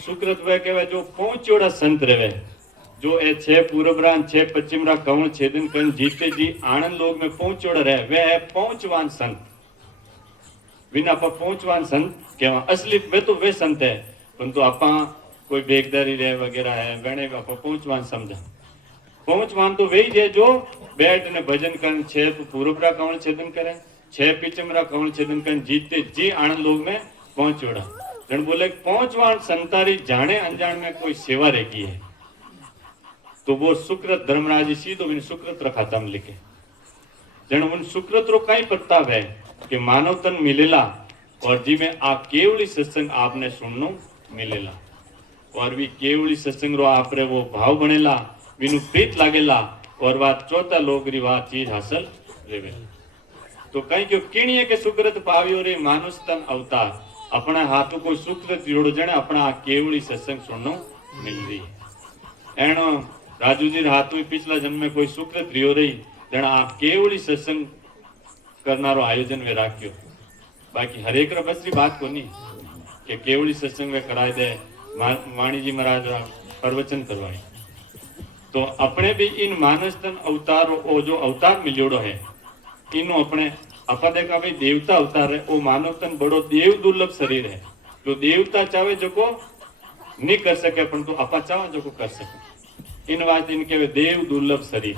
सुकृत वह कहवे जो पहुंचोड़ा संत रहे, जो ए 6 पूर्वरान 6 पश्चिमरा कवण छेदन कन जीते जी आनंद लोग में पहुंचोड़ा रहे, वह है पहुंचवान संत। बिना आप पहुंचवान संत कहवा असली वे तो वे संत है, परंतु आप कोई बेगदारी रहे वगैरह है वेणे आप पहुंचवान समझा पहुंचवान तो वही है जो बैठ ने भजन कर छे पूर्वरा कवण छेदन करे छे पिचमरा कवण छेदन कर जीते जी आनंद लोग में पहुंचोड़ा जन बोले पहुंचवान संतारी जाने अनजान में कोई सेवा रहेगी है तो वो सुकृत धर्मराज जी सीधो इन सुकृत खाता में लिखे जन उन सुकृत रो कई प्रताप है कि मानव तन मिलेला और जी में आ केवली सत्संग आपने सुननो मिलेला और भी केवली सत्संग रो आपरे वो भाव बनेला विनु प्रीत लागेला और बात चौथा लोग री बात चीज हासिल रेवे तो कहीं क्यों किणिये के सुकृत पावियो रे मानुष तन अवतार अपना हाथों को सुकृत जोड़ जने अपना केवली सत्संग सुननो मिल रही है एनो राजू जी हाथ में पिछला जन्म में कोई सुकृत रियो रही जन आप केवली सत्संग करनारो आयोजन में राख्यो बाकी हरेक रा बसरी बात को नहीं कि केवली सत्संग में कराए दे वाणी जी महाराज प्रवचन करवाए तो अपने भी इन मानस तन अवतार ओ जो अवतार मिलियोड़ो है इनो अपने अपा देखा भाई देवता अवतार है वो मानव तन बड़ो देव दुर्लभ शरीर है जो देवता चाहे जो को नहीं कर सके पर तो अपा चाहे जो को कर सके इन बात इनके वे देव दुर्लभ शरीर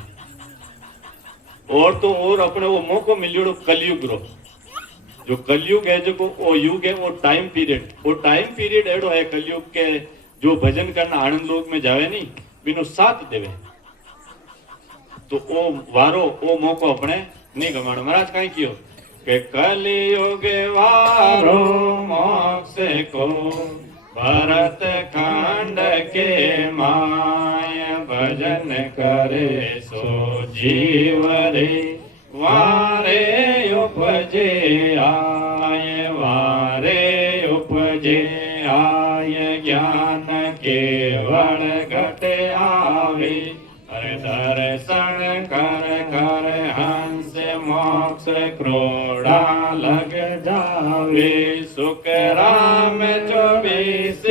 और तो और अपने वो मौको मिलियोड़ो कलयुग रो जो कलयुग है जो को वो युग है वो टाइम पीरियड एडो है कलयुग के जो भजन करना आनंद लोक में जावे नहीं बिनो साथ देवे तो ओ वारो ओ मौको अपने नहीं गमाणो महाराज कहीं कियो के कलयुग वारो मोक्ष को भरत खंड के माय भजन करे सो जीव रे वारे उपजे आय ज्ञान केवल घट आवे अरे दर्शन कर कर हंस मोक्ष क्रोड़ा लग जावे सुख राम 24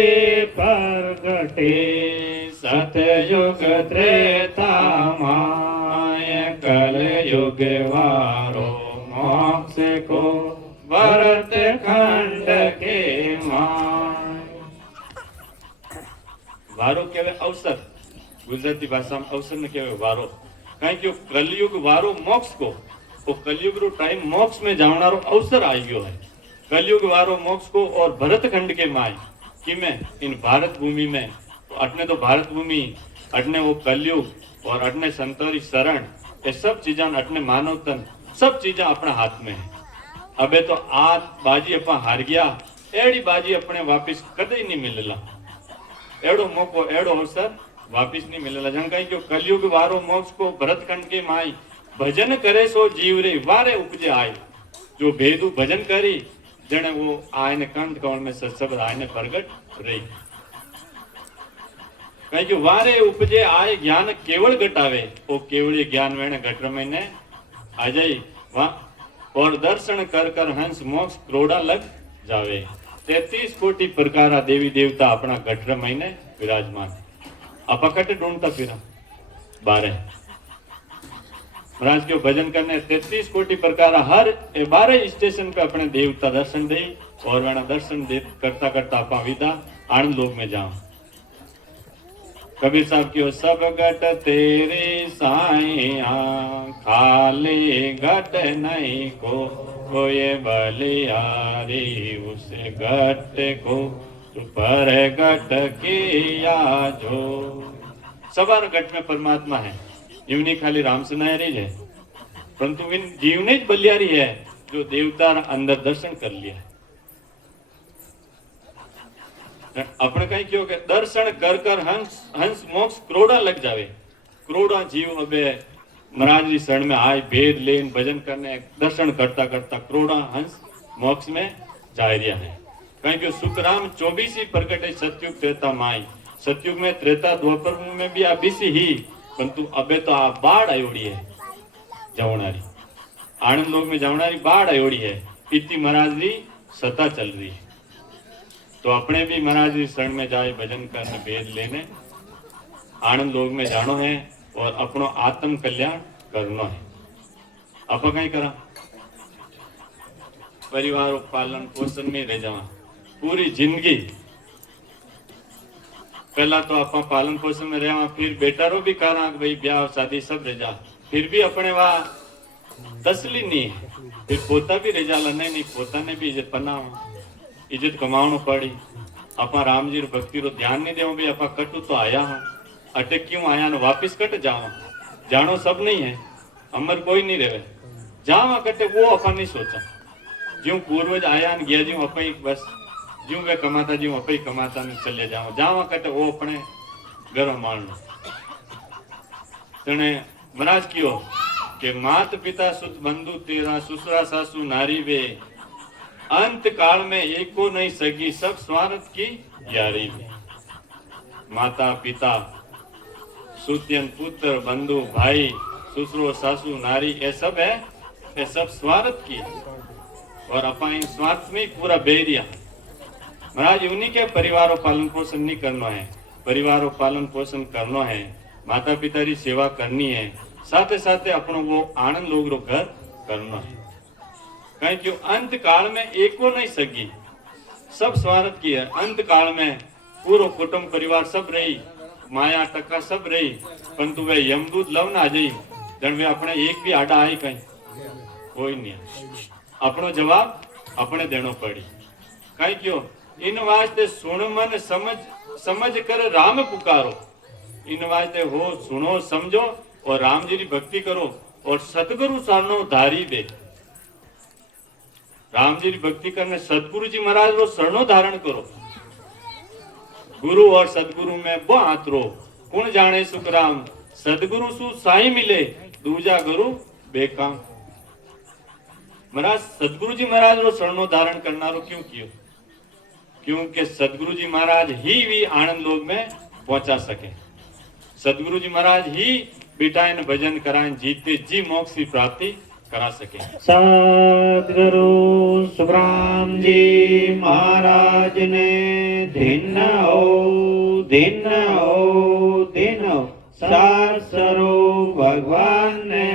प्रगटे सतयुग त्रेता माय कल युग वारो मोक्ष को भरत खंड के माय वारो केवे अवसर गुजराती भाषा में अवसर ने केवे वारो कहीं क्यों कलयुग वारो मोक्ष को वो कलयुग रो टाइम मोक्ष में जावनारो अवसर आ गयो है कलयुग वारो मोक्ष को और भरत खंड के माय कि में इन भारत भूमि में तो अटने तो भारत भूमि अटने वो कलयुग और अटने संतोरी शरण ये सब चीजा अटने मानव तन सब चीजा अपना हाथ में है अबे तो आज बाजी अपा हार गया एड़ी बाजी अपने वापिस कदे नहीं मिलेला एड़ो मौको एड़ो अवसर वापिस नहीं मिलेला जन कहीं क्यों कलयुग वारो मोक्ष को भरत खंड के माई भजन करे सो जीव रे वारे उपजे आए जो भेदु भजन करी जने वो आयने कंठ कौन में सत्संग आयने प्रगट रही कहीं क्यों वारे उपजे आए ज्ञान केवल घटावे वो केवल ज्ञान वेणे घट महीने आ जाई वहां और दर्शन कर कर हंस मोक्ष क्रोड़ा लग जावे 33 कोटि प्रकार देवी देवता अपना गठर महीने विराजमान अपकट ढूंढता फिरा 12 महाराज के भजन करने 33 कोटि प्रकार हर 12 स्टेशन पे अपने देवता दर्शन दे और वना दर्शन दे करता करता अपा विदा आनंद लोक में जाओ कबीर साहब की सब घट तेरे साइया खाली घट नहीं को कोई बलियारी उस घट को पर घट किया जो सवार घट में परमात्मा है जीवनी खाली राम सुनायरी है परंतु इन जीवनी ज बलियारी है जो देवता अंदर दर्शन कर लिया अपने कहीं क्यों के दर्शन कर कर हंस मोक्ष क्रोड़ा लग जावे क्रोड़ा जीव अबे महाराज जी शरण में आए भेद लेन भजन करने दर्शन करता करता क्रोड़ा हंस मोक्ष में जा रहा है कहीं क्यों सुखराम 24 ही प्रकट है सतयुग त्रेता माई सतयुग में त्रेता द्वापर में भी आ बीसी ही परंतु अबे तो आ बाढ़ आयोड़ी है जवनारी आनंद लोक में जवनारी बाढ़ आयोड़ी है इतनी महाराज जी सता चल रही है तो अपने भी महाराज जी शरण में जाए भजन करने भेद लेने आनंद लोक में जानो है और अपनो आत्म कल्याण करना है आप कहीं करा परिवार पालन पोषण में रह जावा पूरी जिंदगी पहला तो आप पालन पोषण में रहा, फिर बेटा रो भी करा भाई ब्याह शादी सब रह जा, फिर भी अपने वहाँ तसली नहीं है, फिर पोता भी रह जाला नहीं, पोता ने भी इज्जत बनावा, इज्जत कमावनो पड़ी। आपा राम जी भक्ति रो ध्यान नहीं देव भाई, आपा कटू तो आया हाँ, अटे क्यों आया न वापिस कट जावा, जानो सब नहीं है, अमर कोई नहीं रहे, जावा कटे वो आपा नहीं सोचा, ज्यों पूर्वज आया न गया, ज्यों अपई बस ज्यों वे कमाता ज्यों अपई कमाता न चले जाओ, जावा कटे वो अपने घर मान लो। तने महाराज क्यों के मात पिता सुत बंधु तेरा, ससुरा सासू नारी वे, अंत काल में एको नहीं सगी, सब स्वार्थ की यारी वे। माता पिता सुत्यन पुत्र बंधु भाई ससुरो सासू नारी, ये सब है, ये सब स्वार्थ की, और अपन इन स्वार्थ में ही पूरा बेरिया। महाराज उन्हीं के परिवारों पालन पोषण नहीं करना है, परिवारों पालन पोषण करना है, माता पिता की सेवा करनी है, साथे साथे अपनो वो आनंद लोग रो घर करना है। कहीं क्यों अंत काल में एको नहीं सगी, सब स्वार्थ की है। अंत काल में पूरा कुटुंब परिवार सब रही, माया टक्का सब रही, परंतु वे यमदूत लव ना जाई, जन वे अपने एक भी आडा आई कहीं कोई नहीं, अपनो जवाब अपने देनो पड़ी। कहीं क्यों इन वास्ते सुन मन समझ समझ कर राम पुकारो, इन वास्ते हो सुनो समझो और राम जी की भक्ति करो और सतगुरु सामने धारी दे। राम जी की भक्ति करने सतगुरु जी महाराज रो शरणो धारण करो, गुरु और सदगुरु में वो हाथ रो, कुण जाने सुख राम, सदगुरु सु साई मिले, दूजा गुरु बेकाम। महाराज सदगुरु जी महाराज रो शरणो धारण करना रो क्यों कियो, क्योंकि सदगुरु जी महाराज ही भी आनंद लोक में पहुंचा सके, सदगुरु जी महाराज ही बिटाइन भजन कराएं, जीते जी मोक्ष की प्राप्ति करा सके। सद्गुरु सुब्राम जी महाराज ने दिन हो दिन हो दिन हो, सासरो भगवान ने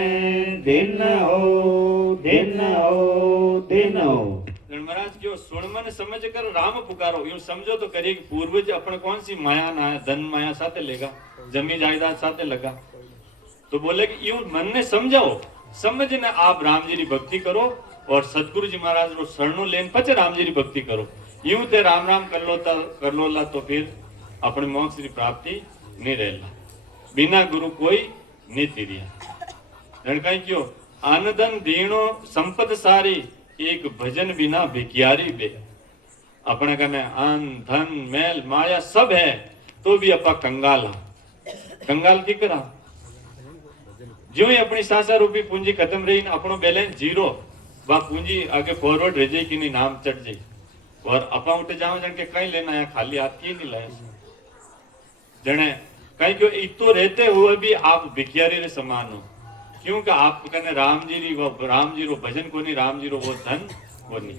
दिन हो दिन हो दिन हो। महाराज क्यों सुन मन समझ कर राम पुकारो, यूं समझो तो करिए कि पूर्वज अपन कौन सी माया ना धन माया साथे लेगा, जमीन जायदाद साथे लगा, तो बोले कि यूं मन ने समझाओ, समझने आप राम जी की भक्ति करो और सतगुरु जी महाराज रो शरणो लेन पचे राम जी की भक्ति करो, यूं ते राम राम कर लो ला तो फिर अपने मोक्ष की प्राप्ति नहीं रहेला, बिना गुरु कोई नहीं तीरिया। कहीं क्यों आनंदन दीनो संपद सारी, एक भजन बिना भिखियारी बे। अपने कने अन्न धन मैल माया सब है तो भी अपा कंगाल, कंगाल की करा, जो ही अपनी सासा रूपी पूंजी खत्म रही, अपनो बैलेंस जीरो, वह पूंजी आगे फॉरवर्ड रह जाए कि नहीं नाम चढ़ जाए, और अपा उठे जाओ जन के कहीं लेना है, खाली हाथ की नहीं लाया जने, कहीं क्यों इतो रहते हुए भी आप भिखियारी रे समान हो, क्योंकि आप कहने राम जी रो भजन को नहीं, राम जी रो वो धन को नहीं,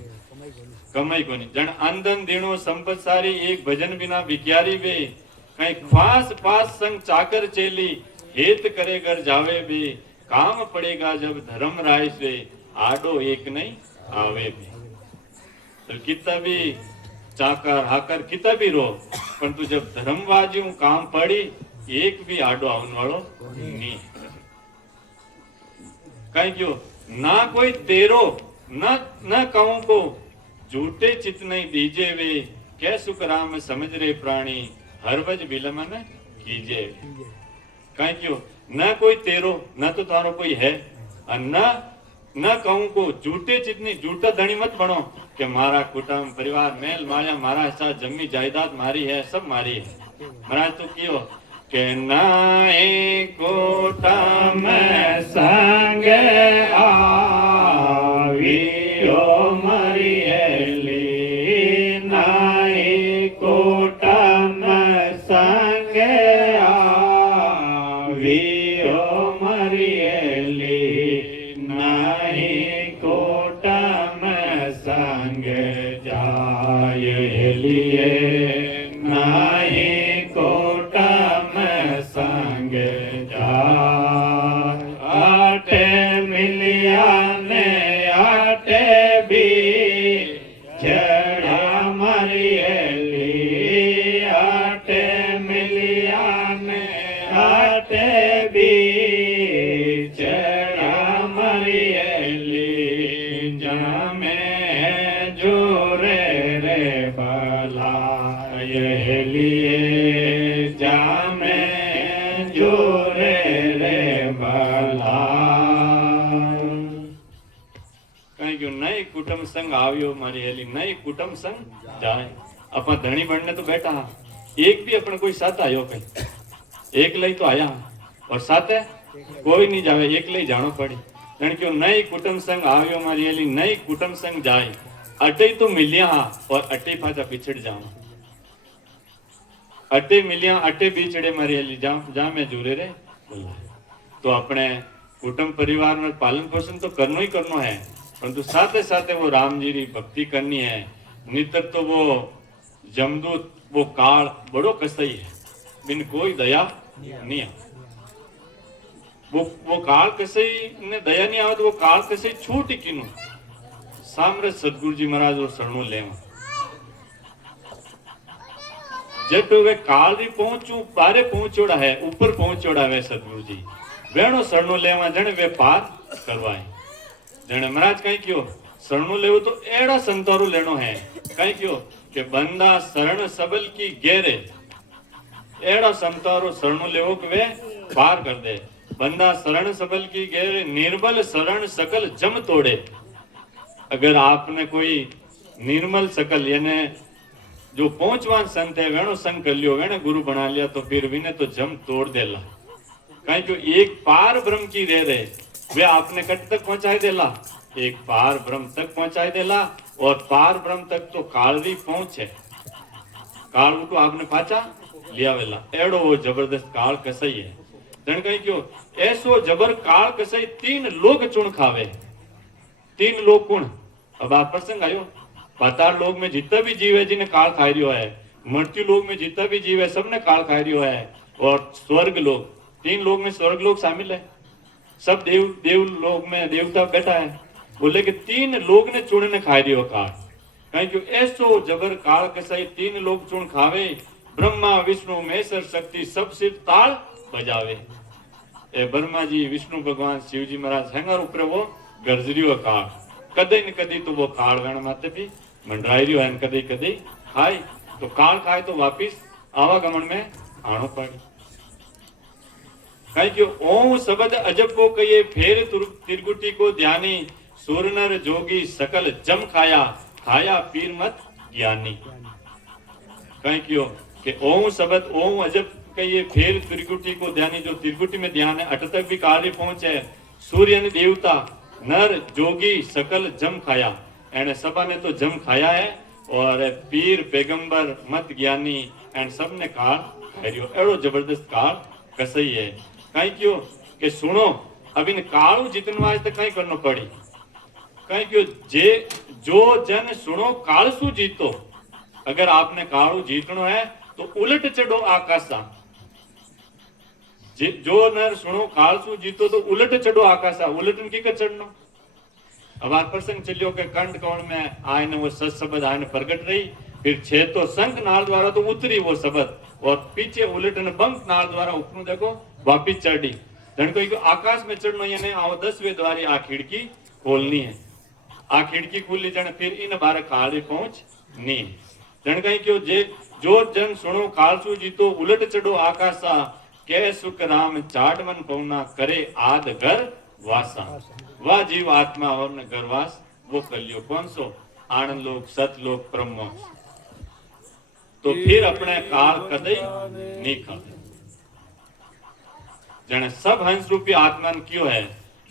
कमाई को नहीं। जन अंधन देणो संपत सारी, एक भजन बिना भिखियारी वे, कहीं फास फास संग चाकर चेली, हेत करे घर जावे बे, काम पड़ेगा जब धर्म राय से, आडो एक नहीं आवे बे। तो कितना भी चाकर हाकर कितना भी रो, परंतु जब धर्मवाजियों काम पड़ी, एक भी आडो आवन वालो नहीं। कहीं क्यों ना कोई तेरो न कहूं को, झूठे चित नहीं दीजे वे, कै सुख राम समझ रे प्राणी, हर वज विलमन कीजे। कहीं क्यों न कोई तेरो, न तो तारो कोई है, और न कहूं को, झूठे चित नहीं, झूठा धनी मत बनो कि मारा कुटुंब परिवार मेल माया मारा हिस्सा जमी जायदाद मारी है, सब मारी है। महाराज तो क्यों के नाए कोटा में संग आवियो मरियली, नाए कोटा में संग आवियो मरियली, नाए कोटा में संग जाय लिए, नाए कोटा में संग जाय। आटे मिलिया ने आटे भी चढ़ा मरियली, आटे मिलिया તે બીચડા મરિયેલી જામે જોરે રે ભલાયેલી જામે જોરે રે ભલા કઈ ગયું નહીં કુટુંબ સંગ આવ્યો મારી હેલી નહીં કુટુંબ સંગ જાય अपन धनी बनने तो बैठा एक भी अपन कोई साथ आयो कहीं एक लई तो आया और साथ है कोई नहीं जावे एक लई जानो पड़ी जन क्यों नई कुटुंब संग आयो मारी हेली नई कुटुंब संग जाए अटे तो मिलिया और अटे पाचा पिछड़ जाओ अटे मिलिया अटे बिछड़े मारी हेली जा मैं जुरे रे तो अपने कुटुंब परिवार में पालन पोषण तो करनो ही करनो है परंतु साथ साथ वो राम जी की भक्ति करनी है नितर तो वो जमदूत वो काल बड़ो कसई है बिन कोई दया नहीं आ वो काल कसई ने दया नहीं आवे तो वो काल कसई छूट किनु सामरे सदगुरु जी महाराज और शरणों लेवा जब वे काल री पहुंचू पारे पहुंचोड़ा है ऊपर पहुंचोड़ा है सदगुरु जी वेणो शरणों लेवा जने वे पार करवाए जने महाराज कहीं क्यों शरणों लेवो तो एड़ा संतारो लेनो है कहीं क्यों कि बंदा शरण सबल की गेरे एड़ा संतारो शरणों लेवो कि वे पार कर दे बंदा शरण सबल की गेरे निर्बल शरण सकल जम तोड़े अगर आपने कोई निर्मल सकल यानी जो पहुंचवान संत है वेणो संग कर लियो वेणे गुरु बना लिया तो फिर विने तो जम तोड़ देला कहीं क्यों एक पार ब्रह्म की रे रे वे आपने कट तक पहुंचाई देला एक पार ब्रह्म तक पहुंचाई देला और पार ब्रह्म तक तो काल भी पहुंचे काल को आपने पाचा लिया वेला एड़ो वो जबरदस्त काल कसई है जन कहीं क्यों ऐसो जबर काल कसई 3 लोग चुन खावे 3 लोग कुण अब आप प्रसंग आयो पाताल लोग में जितना भी जीव है जिन्हें काल खा रियो है मृत्यु लोग में जितना भी जीव है सबने काल खा रियो है और स्वर्ग लोग 3 लोग में स्वर्ग लोग शामिल है सब देव लोग में देवता बैठा है बोले कि 3 लोग ने चूर्ण ने खा रियो काल कहीं क्यों ऐसो जबर काल कसाई 3 लोग चूर्ण खावे ब्रह्मा विष्णु महेश्वर शक्ति सब सिर ताल बजावे ए ब्रह्मा जी विष्णु भगवान शिव जी महाराज हैंगर ऊपर वो गरजरियो काल कदे न कदी तो वो काल गण माते भी मंडराई रियो है कदे कदे खाए तो काल खाए तो वापिस आवागमन में आनो पड़े कहीं क्यों ओम शब्द अजब को कहिए फेर तिरगुटी को ध्यानी सुरनर जोगी सकल जम खाया खाया पीर मत ज्ञानी कहीं क्यों कि ओम शब्द ओम अजब कहिए फेर त्रिगुटी को ध्यानी जो त्रिगुटी में ध्यान है अट तक भी कार्य पहुंचे सूर्य ने देवता नर जोगी सकल जम खाया एने सबा ने तो जम खाया है और पीर पैगंबर मत ज्ञानी एंड सब ने काल खायो एड़ो जबरदस्त काल कसई है कहीं क्यों कि सुनो अब इन कालू जितने वास्ते कहीं करना पड़ी कहीं क्यों जे जो जन सुनो कालसु जीतो अगर आपने कालू जीतनो है तो उलट चढ़ो आकाशा जो नर सुनो कालसु जीतो तो उलट चढ़ो आकाशा उलटन की कर चढ़नो अब आप प्रसंग चलियो के कंठ कौन में आय ने वो सत शब्द आय ने प्रगट रही फिर छे तो संख नाल द्वारा तो उतरी वो शब्द और पीछे उलटन बंक नाल द्वारा ऊपर देखो वापिस चढ़ी धन को आकाश में चढ़ना यानी आओ 10वें द्वारे आ खिड़की खोलनी है आ खिड़की खोली जन फिर इन बारे काले पहुंच नहीं जन कहीं क्यों जे जो जन सुनो कालसु जीतो उलट चढ़ो आकाशा के सुख राम चाट मन पौना करे आद घर वासा वह जीव आत्मा और न गर्वास वो कलियो कौन सो आनंद लोक सतलोक ब्रह्म तो फिर अपने काल कदई नहीं खाते जने सब हंस रूपी आत्मा क्यों है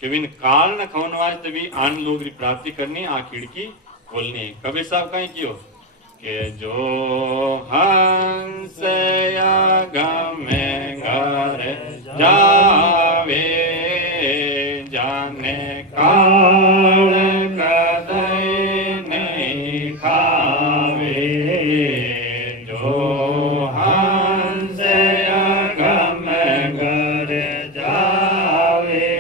कि बिन काल न खवन वास्ते भी आनंद लोक की प्राप्ति करनी आ खिड़की खोलनी है कबीर साहब कहीं क्यों के जो हंस या गमे घर जावे जाने काल कदई नहीं खावे जो हंस या गमे घर जावे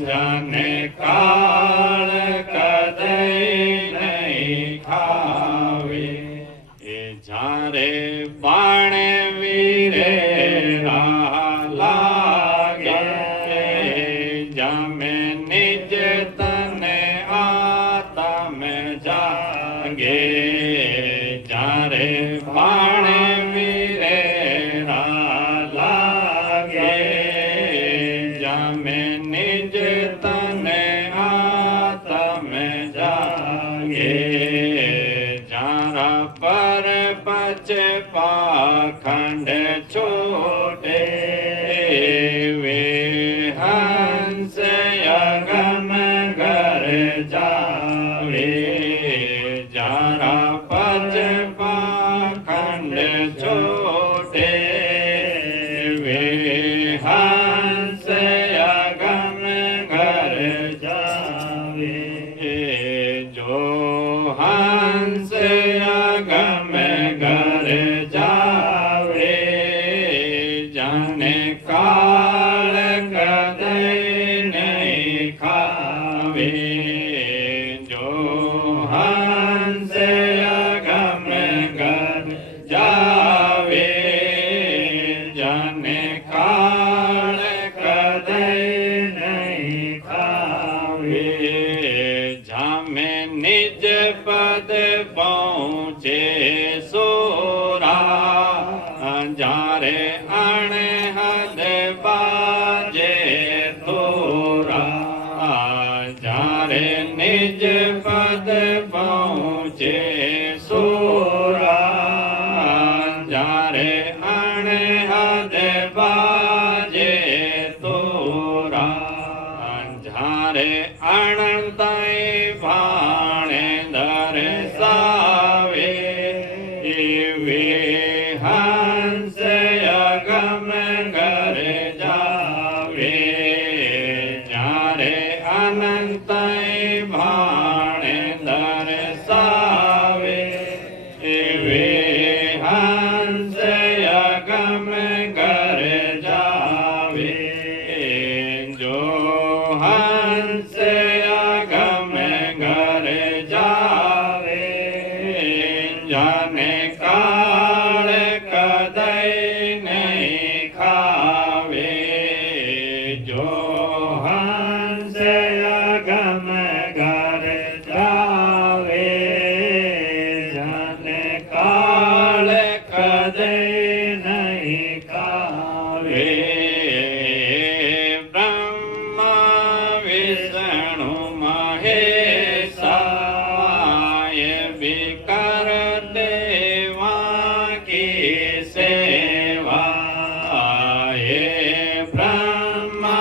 जाने काल कदई नहीं खावे ए झारे बाण वीरे राह काल कदे नहीं खावे जो हंस अगम गर जावे जाने काल कदे नहीं खावे जामे निज पद पहुँचे सोरा जारे अणहद बाजे तोरा जारे निज पद पहुँचे सोरा जारे अणहद बाजे तोरा जारे अणताई भाणे दरसावे वे हंस अगम गर जावे जारे अनंत भाण दरसावे वे हंस अगम गर जावे जो हंस अगम गर जावे जाने काल कदई नहीं खावे जो हंस अगम गर जावे जाने काल कदई नहीं खावे ब्रह्मा विष्णु महेशाय विकर देवा की सेवा ये ब्रह्मा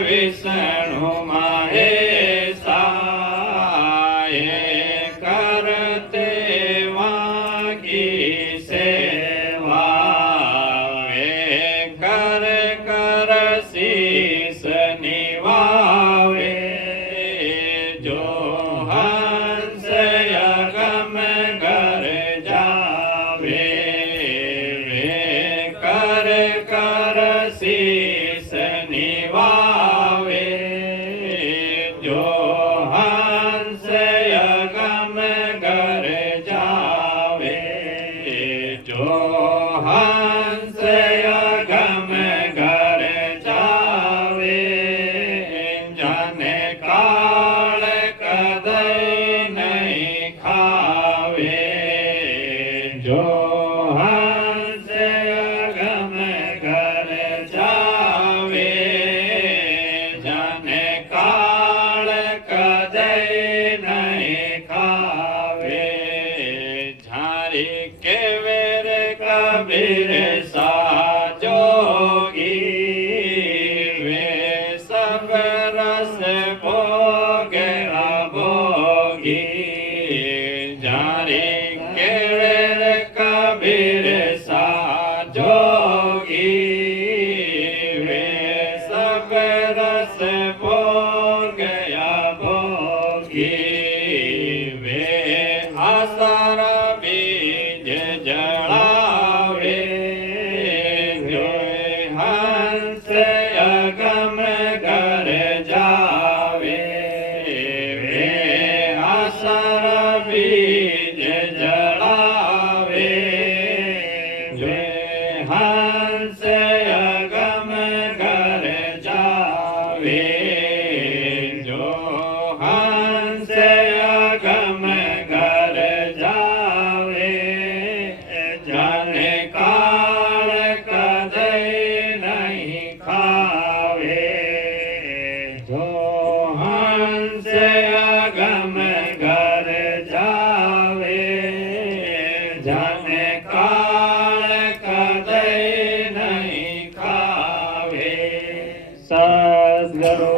विष्णु महेशाय करते वहाँ की सेवा वे कर कर शीस निवावे जो हंस अगम गर जावे वे कर कर शीस निवावे जो हंस अगम गर जावे जो हंस अगम गर जावे जाने काल कदई नहीं खावे जो हंस अगम गर जावे जाने काल कदई नहीं खावे झारी के वेर कबीर सा जोगी वे सब रस भोग भोगी झारी के वेर कबीर सा जोगी वे सब रस भोग भोगी वे आसारा बीज जड़ावे जो हंस अगम गर जावे वे आसारा बीज जड़ावे जो हंस अगम गर जावे जो हंस अगम गर जावे जाने काल कदई नहीं खावे जो हंस अगम गर जावे जाने काल कदई नहीं खावे सद्गुरु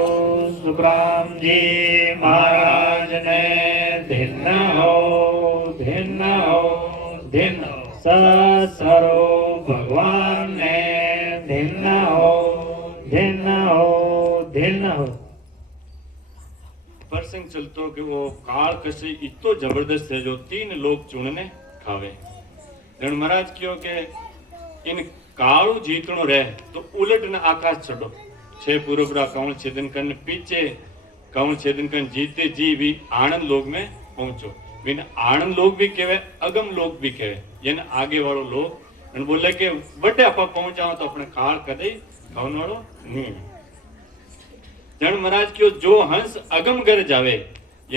सुखराम जी महाराज ने दिन हो सरो भगवान ने दिन हो प्रसंग चलतो कि वो काल कशी इतो जबरदस्त है जो 3 लोग चुनने खावे रण महाराज क्यों के इन काळू जीतनो रहे तो उलट न आकाश चढ़ो छे पूर्वरा कंवल छेदन करने पीछे कंवल छेदन कर जीते जी भी आनंद लोक में पहुंचो बिन आनंद लोक भी कहे अगम लोक भी कहे यानी आगे वालों लोग અને બોલે કે બટે આપા પહોંચાઓ તો આપણે કાળ કદે ખાવનાળો નહીં જણ મહારાજ કયો જો હંસ અગમગર જાવે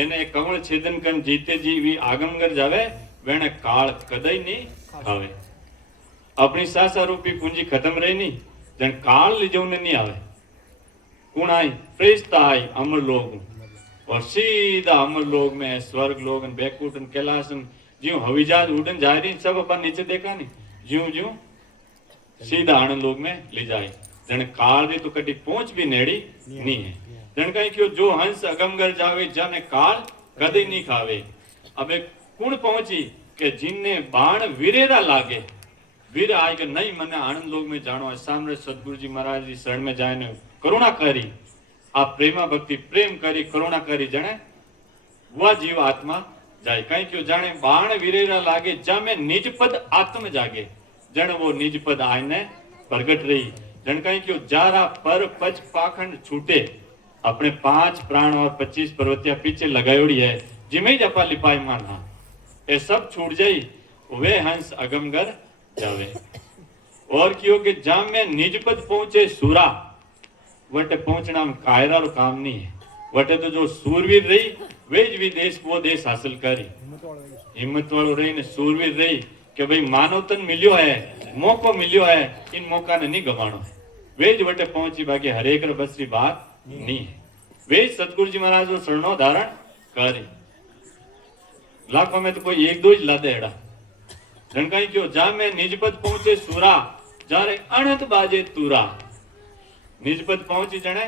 એને કમળ છેદન કન જીતે જીવી આગમગર જાવે વેણે કાળ કદય નહીં ખાવે अपनी सासा रूपी पूंजी खत्म रही नहीं जन काल लीजो ने नहीं आवे कौन आई प्रेस्ता आई अमर लोग और सीधा अमर लोग में स्वर्ग लोग बैकुट कैलाश ज्यों हविजाज उड़न जा रही सब अपन नीचे देखा नहीं ज्यों ज्यों सीधा आनंद लोग में ले जाए जन काल री तो कटी पहुंच भी नेड़ी नहीं है जन कहीं क्यों जो हंस अगमगर जावे जन काल कदे नहीं खावे अब कौन पहुंची के जिनने बाण वीरेरा लागे वीर आए कि नहीं मने आनंद लोग में जानो है सामने सदगुरु जी महाराज जी शरण में जाए ने करुणा करी आप प्रेमा भक्ति प्रेम करी करुणा करी जने वह जीव आत्मा जाए कहीं क्यों जाने बाण वीरेरा लागे जा में निज पद आत्म जागे जन वो निज पद आयने प्रगट रही जन कहीं क्यों जारा पर पच पाखंड छूटे अपने 5 प्राण और 25 पर्वतिया पीछे लगायोड़ी है जिमे जपा लिपाई माना ये सब छूट जाई वे हंस अगमगर जावे और क्यों कि जाम में निज पद पहुंचे सूरा वटे पहुंचना में कायरा रो काम नहीं है वटे तो जो सूरवीर रही वे ज भी देश वो देश हासिल करी हिम्मत वालों रही ने सूरवीर रही कि भाई मानवतन मिलियो है मौको मिलियो है इन मौका ने नहीं गवाणो है वे ज वटे पहुंची बाकी हरेक रो बसरी बात नहीं है वे सतगुरु जी महाराज रो शरणो धारण करी लाखों में तो कोई एक दो ज लादे एड़ा जनकाई क्यों जा में निजपद पहुंचे सूरा जारे अनंत बाजे तूरा निजपद पहुंची जने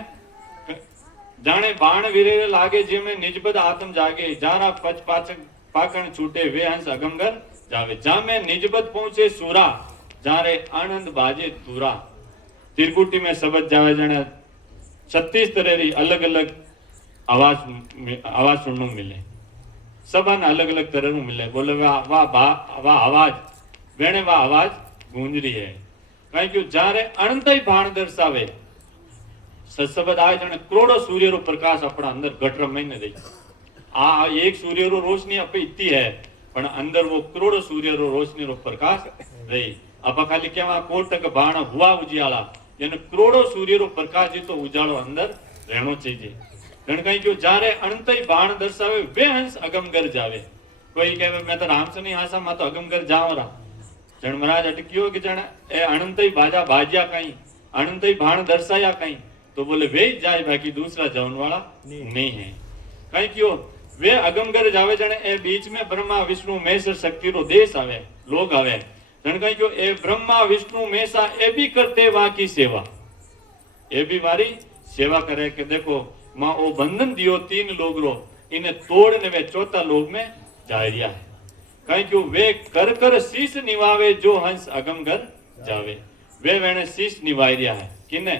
जाने बाण वीरे लागे जे में निजपद आत्म जागे जारा पच पाचक पाकण छूटे वे हंस अगमगर जावे जा में निजपद पहुंचे सूरा जारे आनंद बाजे तूरा तिरकुटी में शब्द जावे जने 36 तरह री अलग अलग आवाज सुनने मिले सबन अलग अलग तरह नु मिले बोले वाह आवाज वेणे वाह आवाज गूंज रही है कहीं क्यों जारे अनंत ही भाण दर्शावे सत्सबद आए जने करोड़ों सूर्य रो प्रकाश अपना अंदर गटर में न दे आ एक सूर्य रो रोशनी अपे इतनी है पण अंदर वो करोड़ों सूर्य रो रोशनी रो प्रकाश रही अपा खाली केवा कोटक भाण हुआ उजियाला यानी करोड़ों सूर्य रो प्रकाश जी तो उजाड़ो अंदर रहनो चाहिए जन कहीं क्यों जारे अनंत ही बाण दर्शावे वे हंस अगमगर जावे कोई कहे मैं तो राम से नहीं हासा मैं तो अगमगर जाऊं रहा जन महाराज अटकियो कि जन ए अनंत ही बाजा बाजिया कहीं अनंत ही बाण दर्शाया कहीं तो बोले वे जाए बाकी दूसरा जावन वाला नहीं है कहीं क्यों वे अगमगर जावे जने ए बीच में ब्रह्मा विष्णु महेश शक्ति रो देश आवे लोग आवे जन कहीं क्यों ए ब्रह्मा विष्णु महेशा ए भी करते वा की सेवा ए भी मारी सेवा करे कि देखो मां ओ बंधन दियो 3 लोग रो इन्हें तोड़ने वे चौथा लोग में जा रिया है कहीं क्यों वे कर कर शीश निवावे जो हंस अगमगर जावे वे वेने शीश निवाई रिया है किने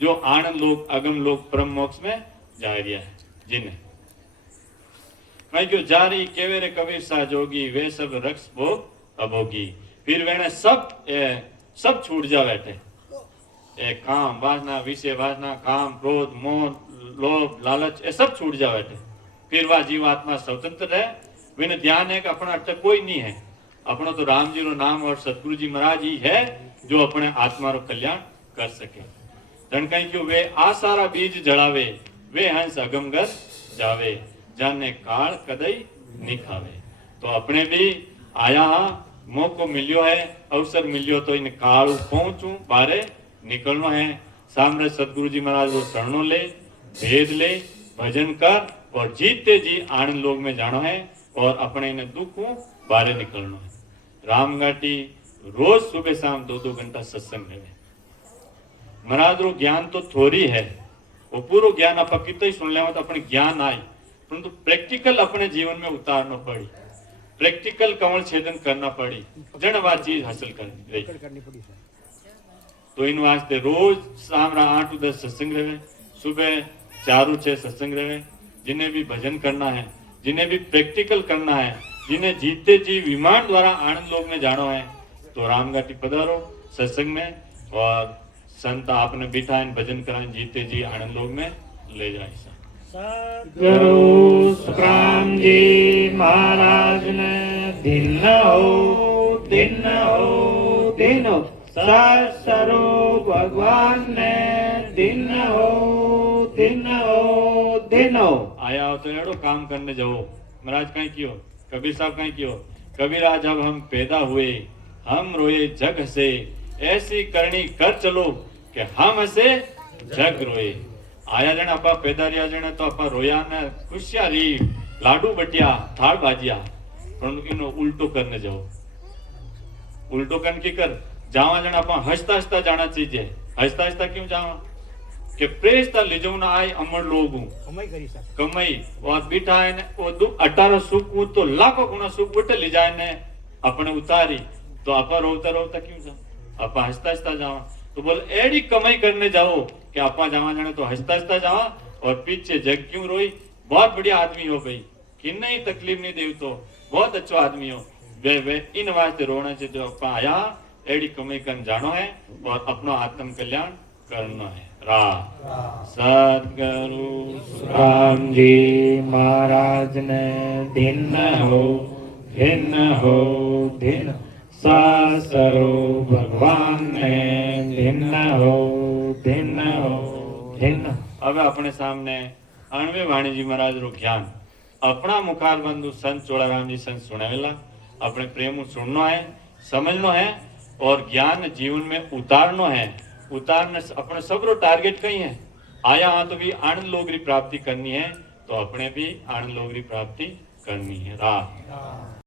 जो आनंद लोग अगम लोग परम मोक्ष में जा रिया है जिन्हें कहीं क्यों जारी केवे रे कबीर सा जोगी वे सब रक्ष भोग अभोगी फिर वेने सब छूट जा बैठे काम वासना विषय वासना काम क्रोध मोह लोभ लालच ये सब छूट जा बैठे फिर वह जीवात्मा स्वतंत्र रहे विन ध्यान है कि अपना अटक कोई नहीं है अपना तो राम जी रो नाम और सतगुरु जी महाराज ही है जो अपने आत्मा रो कल्याण कर सके जन कहीं क्यों वे आ सारा बीज जड़ावे वे हंस अगमगर जावे जाने काल कदई नहीं खावे तो अपने भी आया मौको मिलियो है अवसर मिलियो तो इन काल पहुंचू बारे निकलना है सामने सतगुरु जी महाराज वो शरणों ले भेद ले भजन कर और जीतते जी आनंद लोग में जाना है और अपने इन दुखों बारे निकलना है रामघाटी रोज सुबह शाम 2-2 घंटा सत्संग है महाराज रो ज्ञान तो थोड़ी है वो पूरा ज्ञान आप कितना ही सुन ले तो अपने ज्ञान आए परंतु प्रैक्टिकल अपने जीवन में उतारना पड़ी प्रैक्टिकल कमल छेदन करना पड़ी जन बात चीज हासिल करनी रही तो इन वास्ते रोज शाम 8-10 सत्संग रहे सुबह 4-6 सत्संग रहे जिन्हें भी भजन करना है जिन्हें भी प्रैक्टिकल करना है जिन्हें जीते जी विमान द्वारा आनंद लोग में जाना है तो रामघाटी पधारो सत्संग में, और संत आपने बिठाए भजन कराए जीते जी आनंद लोग में ले जाए। गुरु सुखराम जी महाराज ने दिन हो दिन हो दिन हो सरो भगवान ने दिन हो दिन हो दिन हो। आया हो तो एड़ो काम करने जाओ। महाराज कहीं क्यों, कबीर साहब कहीं क्यों, कबीरा जब हम पैदा हुए हम रोए जग हसे, ऐसी करनी कर चलो कि हम हसे जग रोए। आया जण आपा पैदा रिया जण तो आपा रोया ने खुशियां री, लाडू बटिया थाल बाजिया, पण इनो उल्टो करने जाओ। उल्टो करने की कर जावा जण आपा हंसता हंसता जाना चाहिए। हंसता हंसता क्यों जावा कि प्रेसता ले जाऊं ना आए अमर लोग हूं कमाई और बिठा है ने वो 18 सुख हूं तो लाखों गुना सुख उठे ले जाए ने अपने उतारी, तो आपा रोता रोता क्यों जाओ, आपा हंसता हंसता जावा। तो बोल एड़ी कमाई करने जाओ कि आपा जावा जाने तो हंसता हंसता जावा, और पीछे जग क्यों रोई। बहुत बढ़िया आदमी हो भाई, कि नहीं तकलीफ नहीं देव, तो बहुत अच्छा आदमी हो वे इन वास्ते रोना से जो आपा आया एड़ी कमाई कर जानो है और अपना आत्म कल्याण करना है। सद्गुरु राम जी महाराज ने दिन हो दिन सरो भगवान ने दिन हो दिन। अब अपने सामने अणवे वाणी जी महाराज रो ज्ञान अपना मुखार बंधु संत चोड़ाराम जी संत सुनावेला अपने प्रेम सुनना है, समझना है और ज्ञान जीवन में उतारना है। उतारने अपने सबरो टारगेट कहीं है, आया हाँ तो भी आनंद लोगरी प्राप्ति करनी है, तो अपने भी आनंद लोगरी प्राप्ति करनी है।